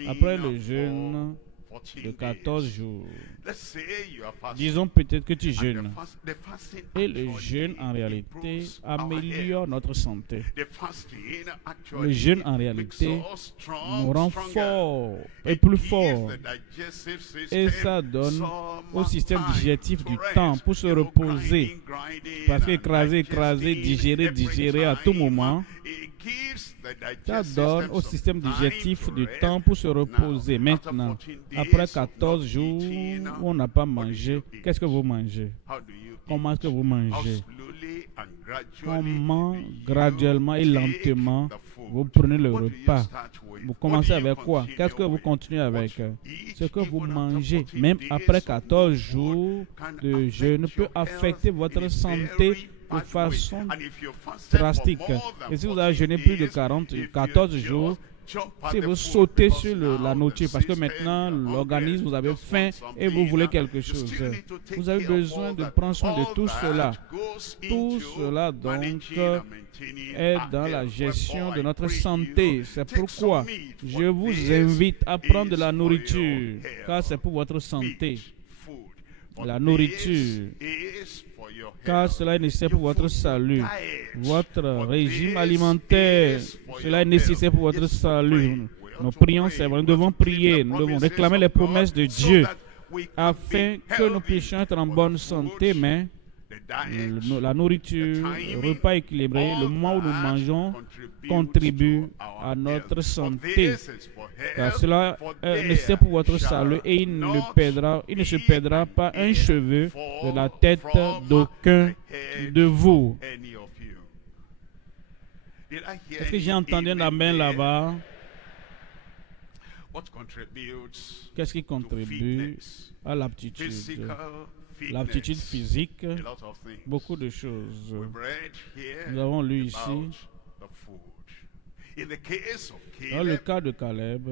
Après le jeûne de 14 jours, disons peut-être que tu jeûnes. Et le jeûne, en réalité, améliore notre santé. Le jeûne, en réalité, nous rend forts et plus forts. Et ça donne au système digestif du temps pour se reposer. Parce qu'écraser, digérer à tout moment, ça donne au système digestif du temps pour se reposer. Maintenant, à après 14 jours où on n'a pas mangé, qu'est-ce que vous mangez? Comment est-ce que vous mangez? Comment graduellement et lentement vous prenez le repas? Vous commencez avec quoi? Qu'est-ce que vous continuez avec? Ce que vous mangez, même après 14 jours de jeûne, peut affecter votre santé de façon drastique. Et si vous avez jeûné plus de 14 jours, si vous sautez sur la nourriture, parce que maintenant l'organisme, vous avez faim et vous voulez quelque chose, vous avez besoin de prendre soin de tout cela. Tout cela donc est dans la gestion de notre santé. C'est pourquoi je vous invite à prendre de la nourriture, car c'est pour votre santé. La nourriture, car cela est nécessaire pour votre salut. Votre régime alimentaire, cela est nécessaire pour votre salut. Nous prions, c'est vrai, nous devons prier, nous devons réclamer les promesses de Dieu afin que nous puissions être en bonne santé, mais la nourriture, le repas équilibré, le moment où nous mangeons, contribue à notre santé. Car cela est nécessaire pour votre salut et il ne se perdra pas un cheveu de la tête d'aucun de vous. Est-ce que j'ai entendu un amen là-bas? Qu'est-ce qui contribue à l'aptitude? L'aptitude physique, beaucoup de choses. Nous avons lu ici, dans le cas de Caleb,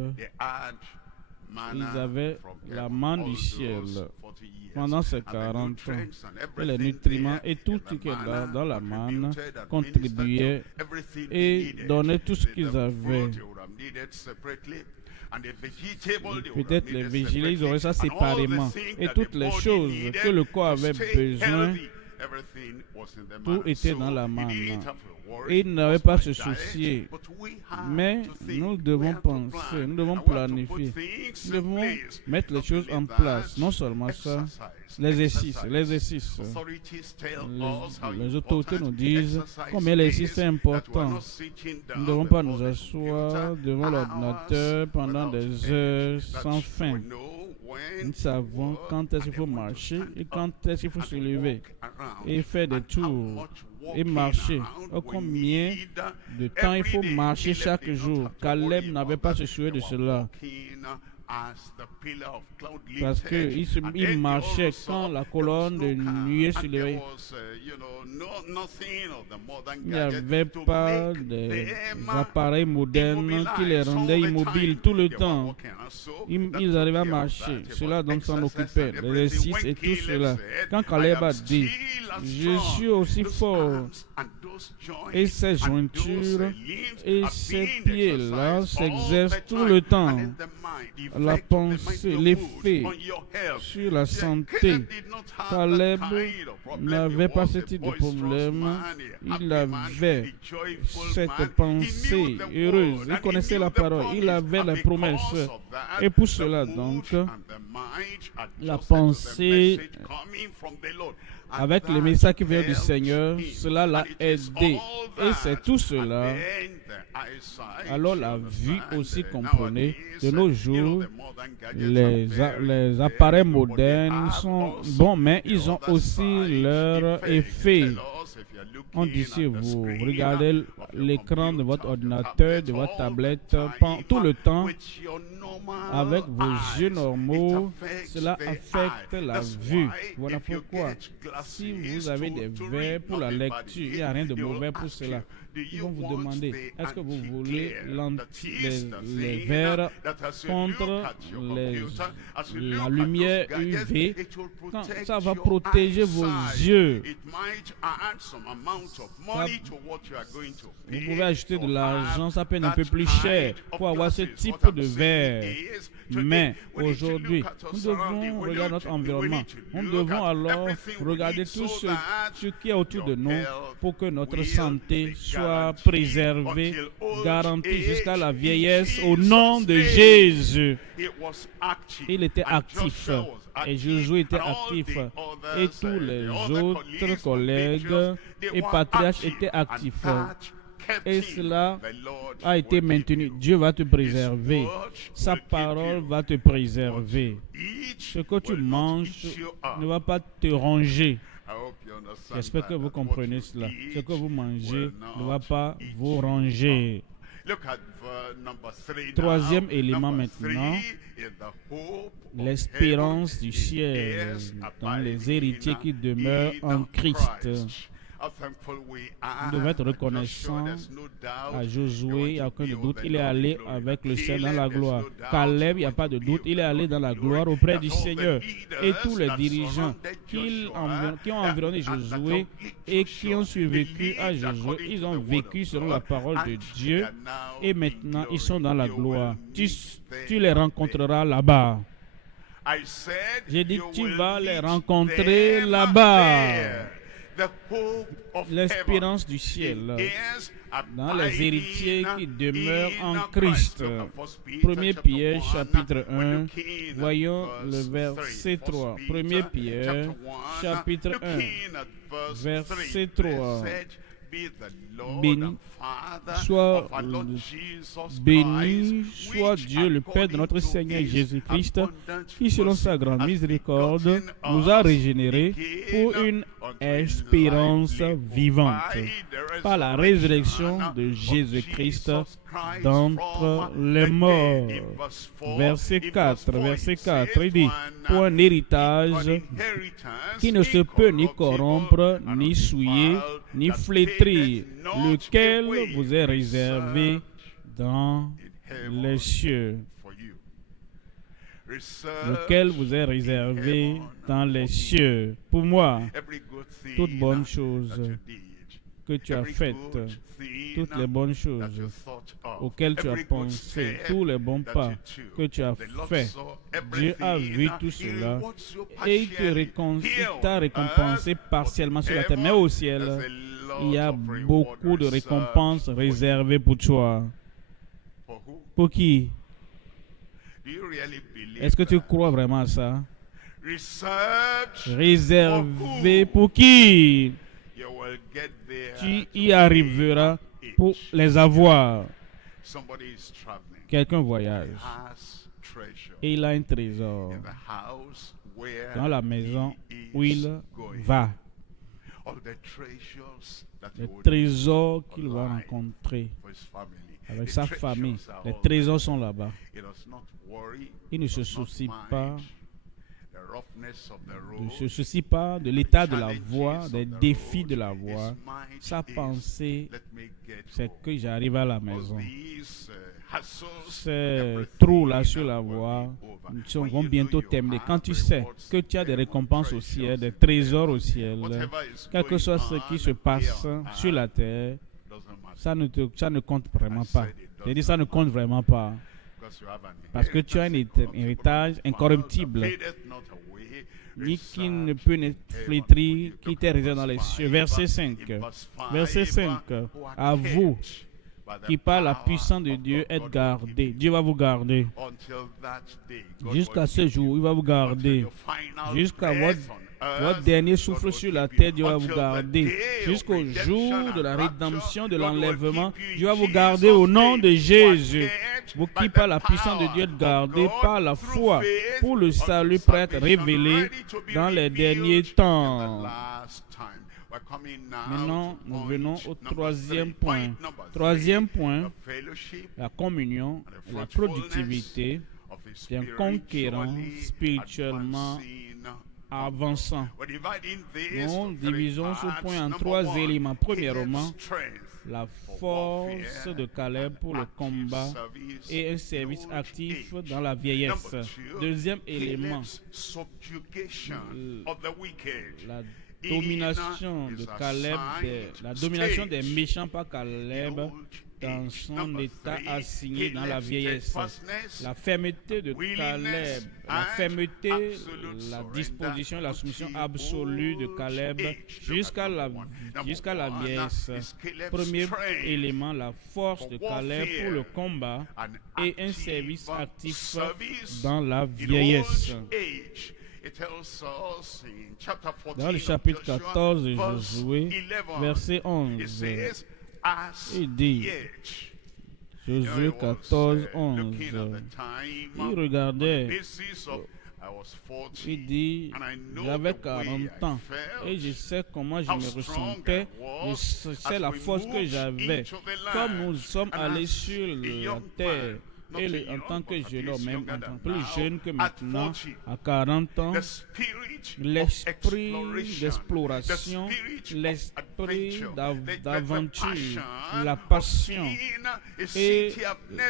ils avaient la manne du ciel pendant ces 40 ans. Et les nutriments et tout ce qui est dans la manne contribuaient et donnaient tout ce qu'ils avaient. Peut-être les végétaux, ils auraient ça séparément. Et toutes les choses que le corps avait besoin, tout était dans la manne. Et ils n'avaient pas à se soucier. Mais nous devons penser, nous devons planifier. Nous devons mettre les choses en place. Non seulement ça, l'exercice. Les autorités nous disent combien l'exercice est important. Nous ne devons pas nous asseoir devant l'ordinateur pendant des heures sans fin. Nous savons quand est-ce qu'il faut marcher et quand est-ce qu'il faut se lever et faire des tours et marcher. Combien de temps il faut marcher chaque jour? Caleb n'avait pas se soucier de cela. Parce qu'il marchait quand la colonne de nuée se levait. Il n'y avait pas d'appareils modernes qui les rendaient immobiles tout le temps. Ils arrivaient à marcher. Cela donc s'en occupait. L'exercice et tout cela. Quand Caleb a dit, je suis aussi fort, et ces jointures et ces pieds-là s'exercent tout le temps. La pensée, l'effet sur la santé. Caleb n'avait pas ce type de problème. Il avait cette pensée heureuse. Il connaissait la parole. Il avait la promesse. Et pour cela, donc, la pensée avec les messages qui viennent du Seigneur, cela l'a aidé. Et c'est tout cela. Alors la vue aussi, comprenez, de nos jours, les appareils modernes sont bons, mais ils ont aussi leur effet. On dit si vous regardez l'écran de votre ordinateur, de votre tablette, tout le temps, avec vos yeux normaux, cela affecte la vue. Voilà pourquoi, si vous avez des verres pour la lecture, il n'y a rien de mauvais pour cela. Ils vont vous demander, est-ce que vous voulez les verres contre la lumière UV? Ça va protéger vos yeux. Vous pouvez acheter de l'argent, ça peut être un peu plus cher pour avoir ce type de verre. Mais aujourd'hui, nous devons regarder notre environnement. Nous devons alors regarder tout ce qui est autour de nous pour que notre santé soit préservée, garantie jusqu'à la vieillesse au nom de Jésus. Il était actif et Josué était actif et tous les autres collègues et patriarches étaient actifs. et cela a été maintenu. Dieu va te préserver. Sa parole va te préserver. Ce que tu manges ne va pas te ronger. J'espère que vous comprenez cela. Ce que vous mangez ne va pas vous ronger. Troisième élément maintenant, l'espérance du ciel dans les héritiers qui demeurent en Christ. Nous devons être reconnaissants à Josué, il n'y a aucun doute, il est allé avec le ciel dans la gloire. Caleb, il n'y a pas de doute, il est allé dans la gloire auprès du Seigneur. Et tous les dirigeants qui ont environné Josué et qui ont survécu à Josué, ils ont vécu selon la parole de Dieu et maintenant ils sont dans la gloire. Tu les rencontreras là-bas. J'ai dit, tu vas les rencontrer là-bas. L'espérance du ciel dans les héritiers qui demeurent en Christ. 1 Pierre chapitre 1, voyons le verset 3. 1 Pierre chapitre 1, verset 3. Béni soit Dieu le Père de notre Seigneur Jésus-Christ, qui selon sa grande miséricorde nous a régénérés pour une espérance vivante par la résurrection de Jésus-Christ d'entre les morts. Verset 4, il dit, pour un héritage qui ne se peut ni corrompre, ni souiller, ni flétrir, lequel vous est réservé dans les cieux. Lequel vous est réservé dans les cieux. Pour moi, toute bonne chose que tu as faites, toutes les bonnes choses auxquelles tu as pensé, tous les bons pas que tu as faits, Dieu a vu tout cela et il t'a récompensé partiellement sur la terre. Mais au ciel, il y a beaucoup de récompenses réservées pour toi. Pour qui? Est-ce que tu crois vraiment à ça? Réservé pour qui? Tu y arriveras pour les avoir. Quelqu'un voyage et il a un trésor dans la maison où il va. Les trésors qu'il va rencontrer avec sa famille, les trésors sont là-bas. Il ne se soucie pas de l'état de la voie, des défis de la voie. Sa pensée, c'est que j'arrive à la maison. Ces trous-là sur la voie vont bientôt terminer. Quand tu sais que tu as des récompenses au ciel, des trésors au ciel, quel que soit ce qui se passe sur la terre, ça ne compte vraiment pas. J'ai dit, ça ne compte vraiment pas. Parce que tu as un héritage incorruptible, ni qui ne peut être flétri, qui t'est réservé dans les cieux. Verset 5. Verset 5. À vous qui par la puissance de Dieu êtes gardés. Dieu va vous garder. Jusqu'à ce jour, il va vous garder. Jusqu'à votre dernier souffle sur la terre, Dieu va vous garder. Jusqu'au jour de la rédemption, de l'enlèvement, Dieu va vous garder au nom de Jésus. Vous qui par la puissance de Dieu êtes gardés par la foi pour le salut prêt à être révélé dans les derniers temps. Maintenant, nous venons au troisième point. Troisième point, la communion et la productivité d'un conquérant spirituellement avançant. Nous divisons ce point en trois éléments. Premièrement, la force de Caleb pour le combat et un service actif dans la vieillesse. Deuxième élément, la domination de Caleb, la domination des méchants par Caleb dans son état assigné dans la vieillesse. La fermeté de Caleb, la fermeté, la disposition, la soumission absolue de Caleb jusqu'à la vieillesse. Premier élément, la force de Caleb pour le combat et un service actif dans la vieillesse. Dans le chapitre 14 de Josué, verset 11, as Il dit, yet. Josué 14, 11. Il regardait, il dit, j'avais 40 ans et je sais comment je me ressentais, je sais la force que j'avais. Comme nous sommes allés sur la terre, et en tant que jeune homme, même en tant que plus jeune que maintenant, à 40 ans, l'esprit d'exploration, l'esprit d'aventure, la passion, et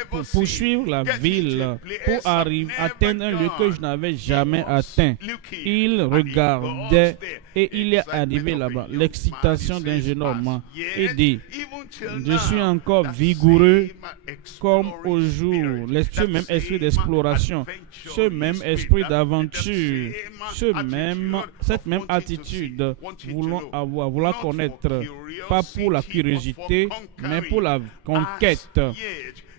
pour poursuivre la ville, pour atteindre un lieu que je n'avais jamais atteint. Il regardait et il est arrivé là-bas. L'excitation d'un jeune homme. Il dit, je suis encore vigoureux comme au jour. Ce même esprit d'exploration, ce même esprit d'aventure, cette même attitude, vouloir connaître, pas pour la curiosité, mais pour la conquête.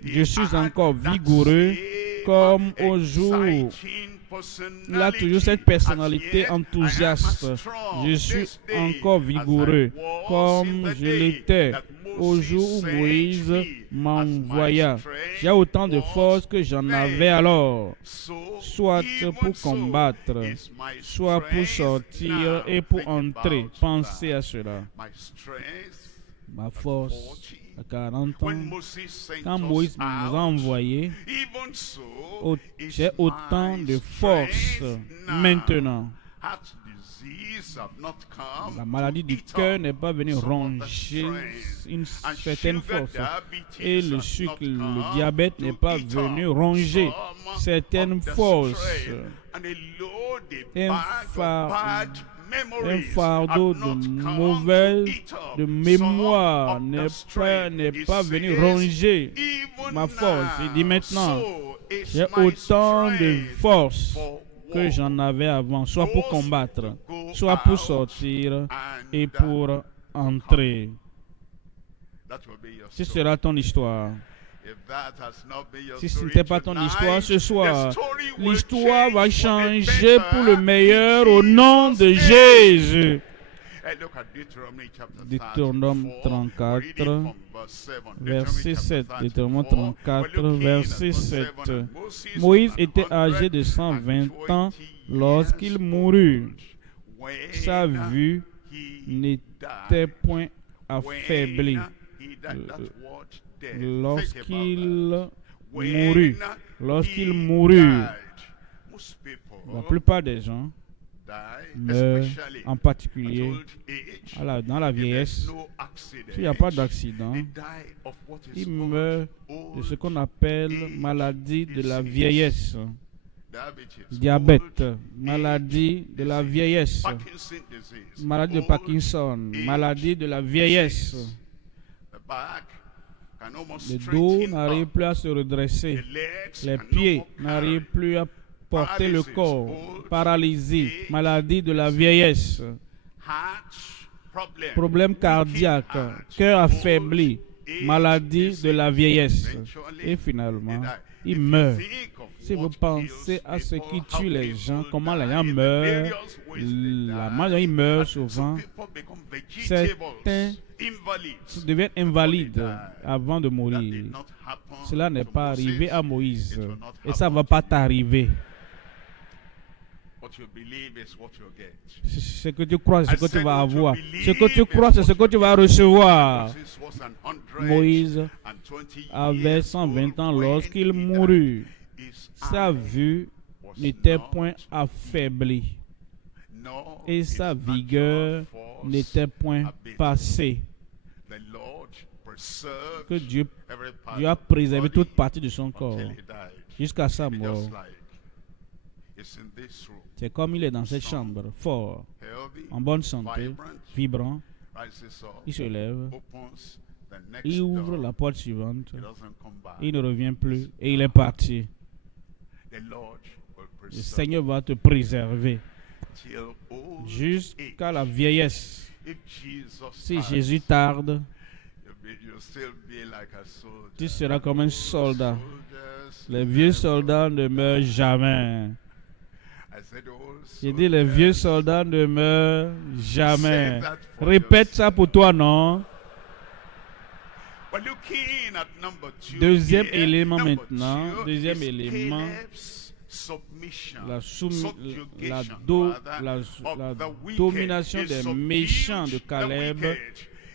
Je suis encore vigoureux comme au jour. Il a toujours cette personnalité enthousiaste. Je suis encore vigoureux comme je l'étais au jour où Moïse m'envoya. J'ai autant de force que j'en avais alors, soit pour combattre, soit pour sortir et pour entrer. Pensez à cela. Ma force, à 40 ans, quand Moïse nous a envoyés, j'ai autant de force maintenant. La maladie du cœur n'est pas venue ronger une certaine force. Et le diabète n'est pas venu ronger certaines forces. Un fardeau de mémoire n'est pas venu ronger ma force. Il dit maintenant, j'ai autant de force que j'en avais avant, soit pour combattre, soit pour sortir et pour entrer. Ce sera ton histoire. Si ce n'était pas ton histoire ce soir, l'histoire va changer pour le meilleur au nom de Jésus. Deutéronome 34, verset 7. Deutéronome 34, verset 7. Moïse était âgé de 120 ans lorsqu'il mourut. Sa vue n'était point affaiblie. Lorsqu'il mourut, la plupart des gens meurent, en particulier dans la vieillesse. S'il n'y a pas d'accident, ils meurent de ce qu'on appelle maladie de la vieillesse. Diabète, maladie de la vieillesse, maladie de Parkinson, maladie de la vieillesse. Le dos n'arrive plus à se redresser. Les pieds n'arrivent plus à porter le corps. Paralysie, maladie de la vieillesse. Problème cardiaque, cœur affaibli, maladie de la vieillesse. Et finalement, il meurt. Si vous pensez à ce qui tue les gens, comment les gens meurent, la maladie, ils meurent souvent. Certains deviennent invalides avant de mourir. Cela n'est pas arrivé à Moïse. Et ça ne va pas t'arriver. Ce que tu crois, c'est ce que tu vas avoir. Ce que tu crois, c'est ce que tu vas recevoir. Moïse avait 120 ans lorsqu'il mourut. Sa vue n'était point affaiblie et sa vigueur n'était point passée. Que Dieu a préservé toute partie de son corps jusqu'à sa mort. C'est comme il est dans cette chambre, fort, en bonne santé, vibrant. Il se lève, il ouvre la porte suivante, il ne revient plus et il est parti. Le Seigneur va te préserver jusqu'à la vieillesse. Si Jésus tarde, tu seras comme un soldat. Les vieux soldats ne meurent jamais. J'ai dit, les vieux soldats ne meurent jamais. Répète ça pour toi, non? We're looking at number 2 Deuxième here. élément Number maintenant, 2 deuxième is élément, Caleb's submission, la subjugation, domination des méchants de Caleb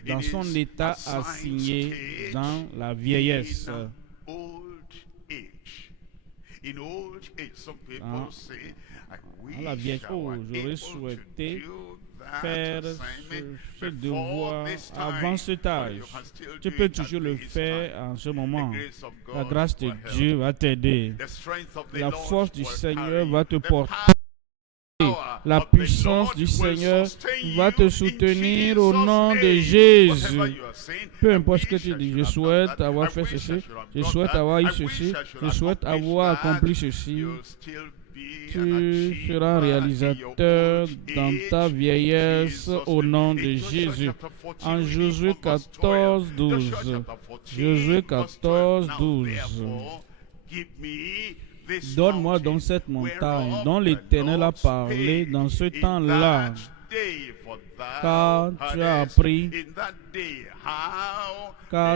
dans son état assigné dans la vieillesse. Dans la vieillesse, j'aurais souhaité faire ce devoir avant cet âge. Tu peux toujours le faire en ce moment. La grâce de Dieu va t'aider. La force du Seigneur va te porter. La puissance du Seigneur va te soutenir au nom de Jésus. Peu importe ce que tu dis, je souhaite avoir fait ceci, je souhaite avoir eu ceci, je souhaite avoir accompli ceci. Tu seras réalisateur dans ta vieillesse au nom de Jésus. En Josué 14, 12. Josué 14, 12. Donne-moi donc cette montagne dont l'Éternel a parlé dans ce temps-là, car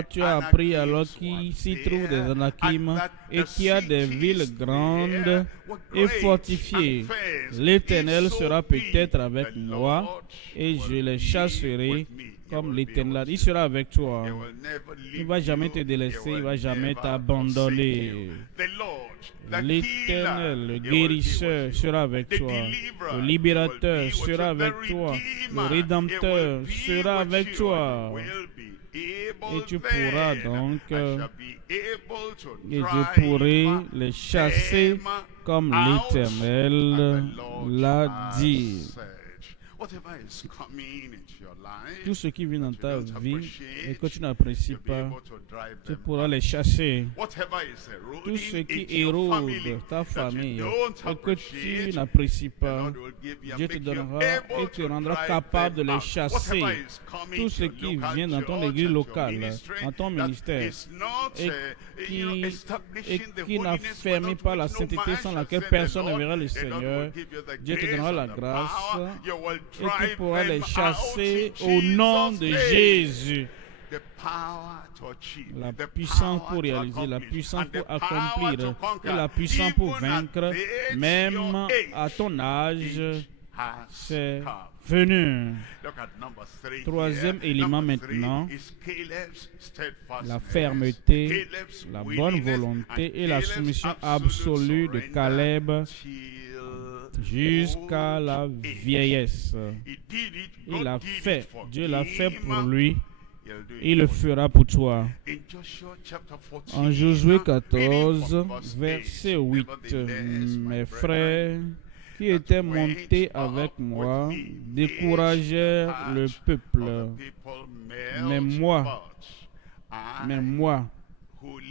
tu as appris alors qu'il s'y trouve des Anakim et qu'il y a des villes grandes et fortifiées. L'Éternel sera peut-être avec moi et je les chasserai comme l'Éternel. Il sera avec toi. Il ne va jamais te délaisser, il ne va jamais t'abandonner. L'Éternel, le guérisseur, sera avec toi. Le libérateur sera avec toi. Le rédempteur sera avec toi. Et tu pourras donc, et je pourrai les chasser comme l'Éternel l'a dit. Tout ce qui vient dans ta vie et que tu n'apprécies pas, tu pourras les chasser. Tout ce qui érode ta famille et que tu n'apprécies pas, Dieu te donnera et te rendra capable de les chasser. Tout ce qui vient dans ton église locale, dans ton ministère, et qui n'affermit pas la sainteté sans laquelle personne ne verra le Seigneur, Dieu te donnera la grâce et tu pourras les chasser au nom de Jésus. La puissance pour réaliser, la puissance pour accomplir et la puissance pour vaincre, même à ton âge, c'est venu. Troisième élément maintenant, la fermeté, la bonne volonté et la soumission absolue de Caleb jusqu'à la vieillesse. Il l'a fait, Dieu l'a fait pour lui, il le fera pour toi. En Josué 14, verset 8, mes frères qui étaient montés avec moi découragèrent le peuple. Mais moi,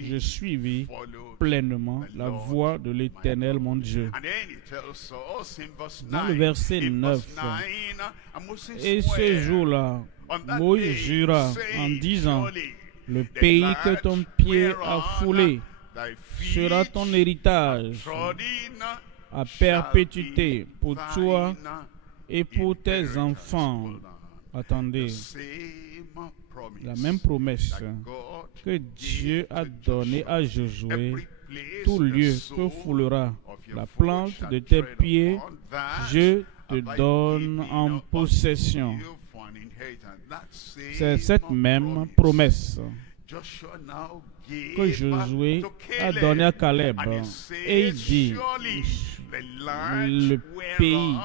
je suivis pleinement la voie de l'Éternel mon Dieu. Dans le verset 9, et ce jour-là, Moïse jura en disant, le pays que ton pied a foulé sera ton héritage à perpétuité pour toi et pour tes enfants. Attendez, la même promesse que Dieu a donnée à Josué, tout lieu que foulera la plante de tes pieds, je te donne en possession. C'est cette même promesse que Josué a donnée à Caleb. Et il dit, le pays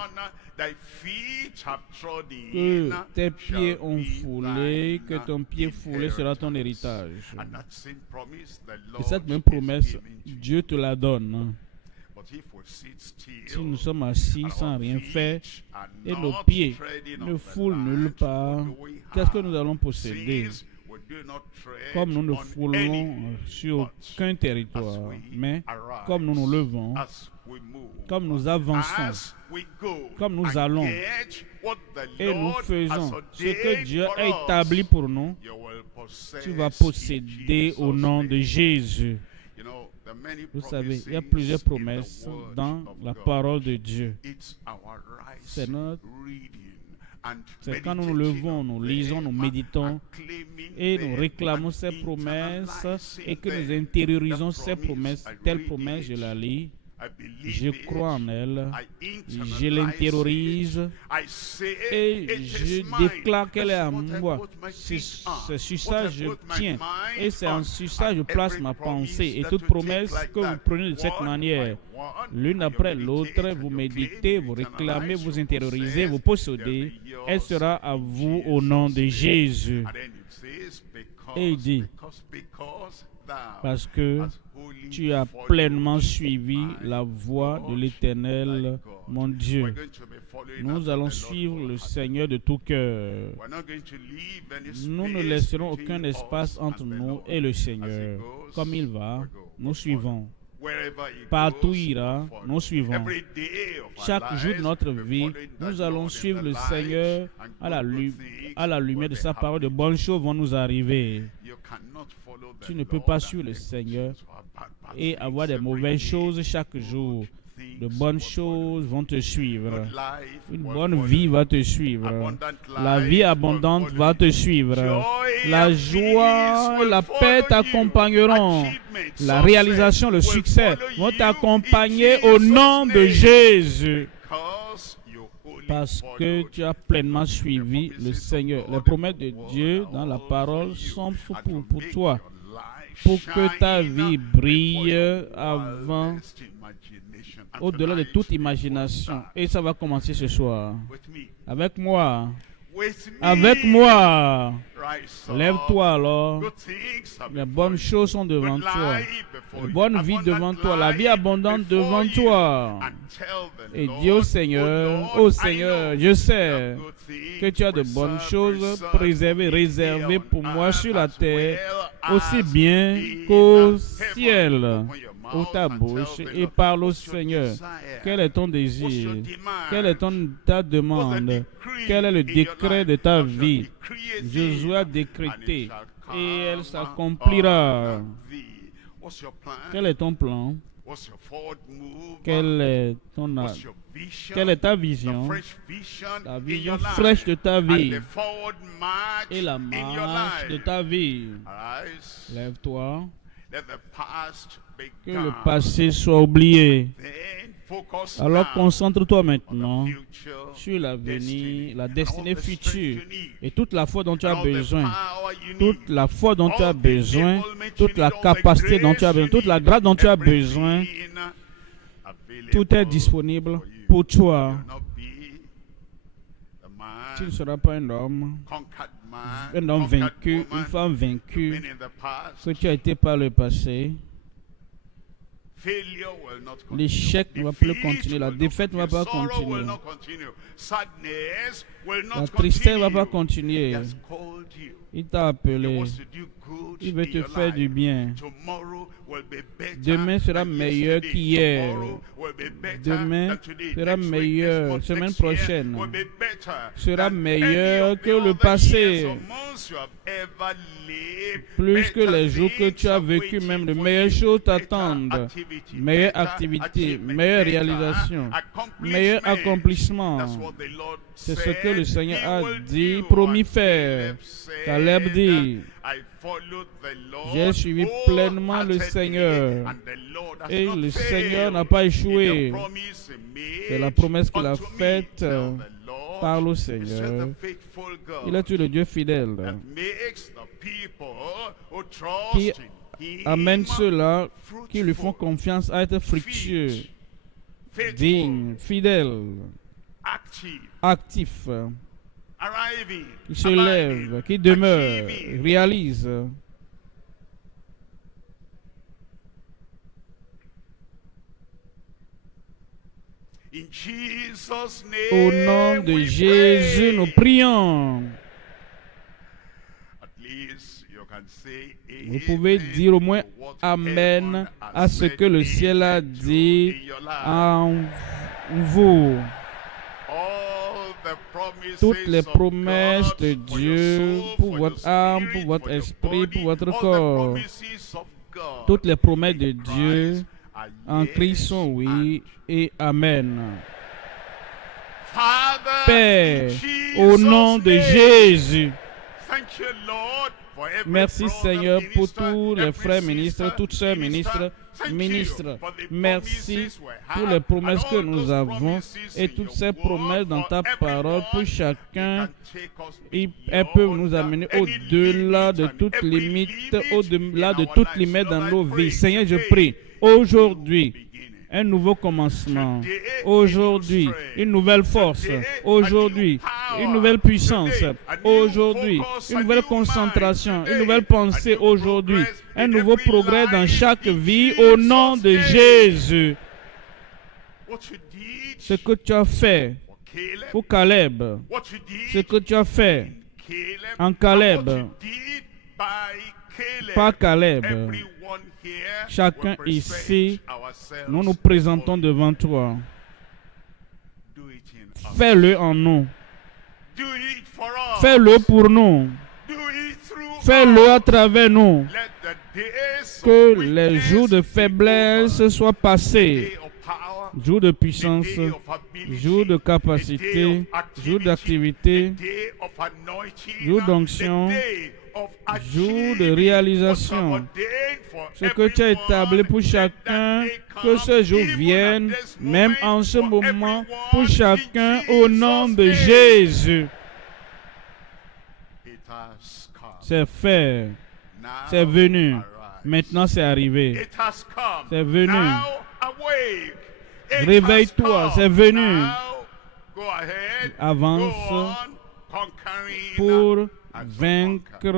que tes pieds ont foulé, que ton pied foulé sera ton héritage. Et cette même promesse, Dieu te la donne. Si nous sommes assis sans rien faire et nos pieds ne foulent nulle part, qu'est-ce que nous allons posséder? Comme nous ne foulons sur aucun territoire, mais comme nous nous levons, comme nous avançons, comme nous allons et nous faisons ce que Dieu a établi pour nous, tu vas posséder au nom de Jésus. Vous savez, il y a plusieurs promesses dans la parole de Dieu. C'est notre C'est quand nous nous levons, nous lisons, nous méditons et nous réclamons ces promesses et que nous intériorisons ces promesses. Telle promesse, je la lis, je crois en elle, je l'intériorise et je déclare qu'elle est à moi. C'est sur ça que je tiens et c'est en sur ça que je place ma pensée. Et toute promesse que vous prenez de cette manière, l'une après l'autre, vous méditez, vous réclamez, vous intériorisez, vous possédez, elle sera à vous au nom de Jésus. Et il dit, parce que tu as pleinement suivi la voie de l'Éternel, mon Dieu. Nous allons suivre le Seigneur de tout cœur. Nous ne laisserons aucun espace entre nous et le Seigneur. Comme il va, nous suivons. Partout il ira, nous suivons. Chaque jour de notre vie, nous allons suivre le Seigneur à la lumière de sa parole. De bonnes choses vont nous arriver. Tu ne peux pas suivre le Seigneur et avoir des mauvaises choses chaque jour. De bonnes choses vont te suivre. Une bonne vie va te suivre. La vie abondante va te suivre. La joie et la paix t'accompagneront. La réalisation, le succès vont t'accompagner au nom de Jésus. Parce que tu as pleinement suivi le Seigneur. Les promesses de Dieu dans la parole sont pour toi. Pour que ta vie brille avant, au-delà de toute imagination. Et ça va commencer ce soir. Avec moi. Avec moi. Lève-toi alors. Les bonnes choses sont devant toi. La bonne vie devant toi. La vie abondante devant toi. Et dis au Seigneur, oh Seigneur, je sais que tu as de bonnes choses préservées, réservées pour moi sur la terre, aussi bien qu'au ciel. Ouvre ta bouche et parle au Seigneur. Quel est ton désir? Quelle est ta demande? Quel est le décret de ta vie? Jésus a décrété et elle s'accomplira. Quel est ton plan? Quelle est ta vision? La vision fraîche de ta vie et la marche de ta vie. Lève-toi. Que le passé soit oublié. Alors concentre-toi maintenant sur l'avenir, la destinée future et toute la foi dont tu as besoin. Toute la foi dont tu as besoin, toute la capacité dont tu as besoin, toute la grâce dont tu as besoin. Tout est disponible pour toi. Tu ne seras pas un homme vaincu, une femme vaincue que tu as été par le passé. L'échec ne va plus continuer, la défaite ne va pas continuer, la tristesse ne va pas continuer. Il t'a appelé, il veut te faire du bien. Demain sera meilleur qu'hier. Demain sera meilleur, semaine prochaine sera meilleur que le passé. Plus que les jours que tu as vécu, même de meilleures choses t'attendent. Meilleure activité, meilleure réalisation, meilleur accomplissement. C'est ce que le Seigneur a dit, promis faire. Caleb dit, j'ai suivi pleinement le Seigneur et le Seigneur n'a pas échoué. C'est la promesse qu'il a faite. Parle au Seigneur. Il est le Dieu fidèle qui amène ceux-là qui lui font confiance à être fructueux, dignes, fidèles, actifs, qui se lèvent, qui demeurent, réalisent. Au nom de Jésus, nous prions. Vous pouvez dire au moins Amen à ce que le ciel a dit en vous. Toutes les promesses de Dieu pour votre âme, pour votre esprit, pour votre corps. Toutes les promesses de Dieu en Christ sont oui et Amen. Père, Au nom de Jésus. Thank you, Lord, for every Merci brother Seigneur pour minister, tous les every frères sister ministres, toutes sœurs minister. ministres, Thank you ministres. for the Merci promises we pour have les promesses and que all nous those avons promises et in toutes your ces word promesses dans ta for parole pour everyone. chacun. They can take us Elles peuvent nous beyond amener any au-delà de limit and toute every limite, limit au-delà in de our toute lives. limite dans Lord, nos I pray vies. Seigneur, je today, prie aujourd'hui beginning. un nouveau commencement. Today, Aujourd'hui, a new strength. une nouvelle force. Today, Aujourd'hui, a new power. une nouvelle puissance. Today, a new Aujourd'hui, focus, une a nouvelle new concentration, mind. une nouvelle Today, pensée a new aujourd'hui. progress Un in nouveau every progrès dans life chaque in vie au nom de Jesus' name. Jésus. What you did Ce que tu as fait for Caleb, pour Caleb, what you did ce que tu as fait Caleb, en and Caleb, what you did by Caleb. par Caleb. Everyone here, Chacun we ici, present ourselves nous nous présentons before you. devant toi. Do it in us. Fais-le en nous. Do it for us. Fais-le pour nous. Do it through Fais-le à us. travers nous. Let the days Que of les weakness jours de be faiblesse over. soient passés. Day of power, Jours de the puissance, day of ability, jours de the capacité, day of jours activity, d'activité, the day of anointing, jours d'onction, the day of jours de achieving réalisation. what you have ordained for Ce que tu as everyone. établi pour Let chacun, that day que come, ce jour even vienne, at this même moment, en ce for moment, everyone, pour in chacun, au nom Jesus' de name. Jésus. It has come. C'est fait, Now c'est venu. arise. Maintenant c'est arrivé. It has come. C'est venu. Now awake. It Réveille-toi, has c'est come. venu. Now, go ahead. Avance Go on, conquering pour and to vaincre, conquer.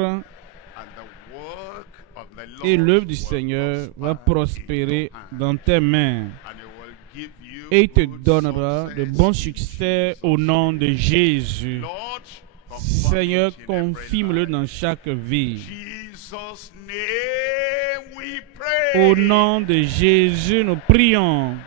And the work of the Lord et l'œuvre du will Seigneur va prosper in prospérer your hand. dans tes mains. And he will give you Et il te good donnera de success bons in succès Jesus' au nom de Jésus. Lord, confirm Seigneur, it in every confirme-le life. dans chaque vie. Jesus' name we pray. Au nom de Jésus, nous prions.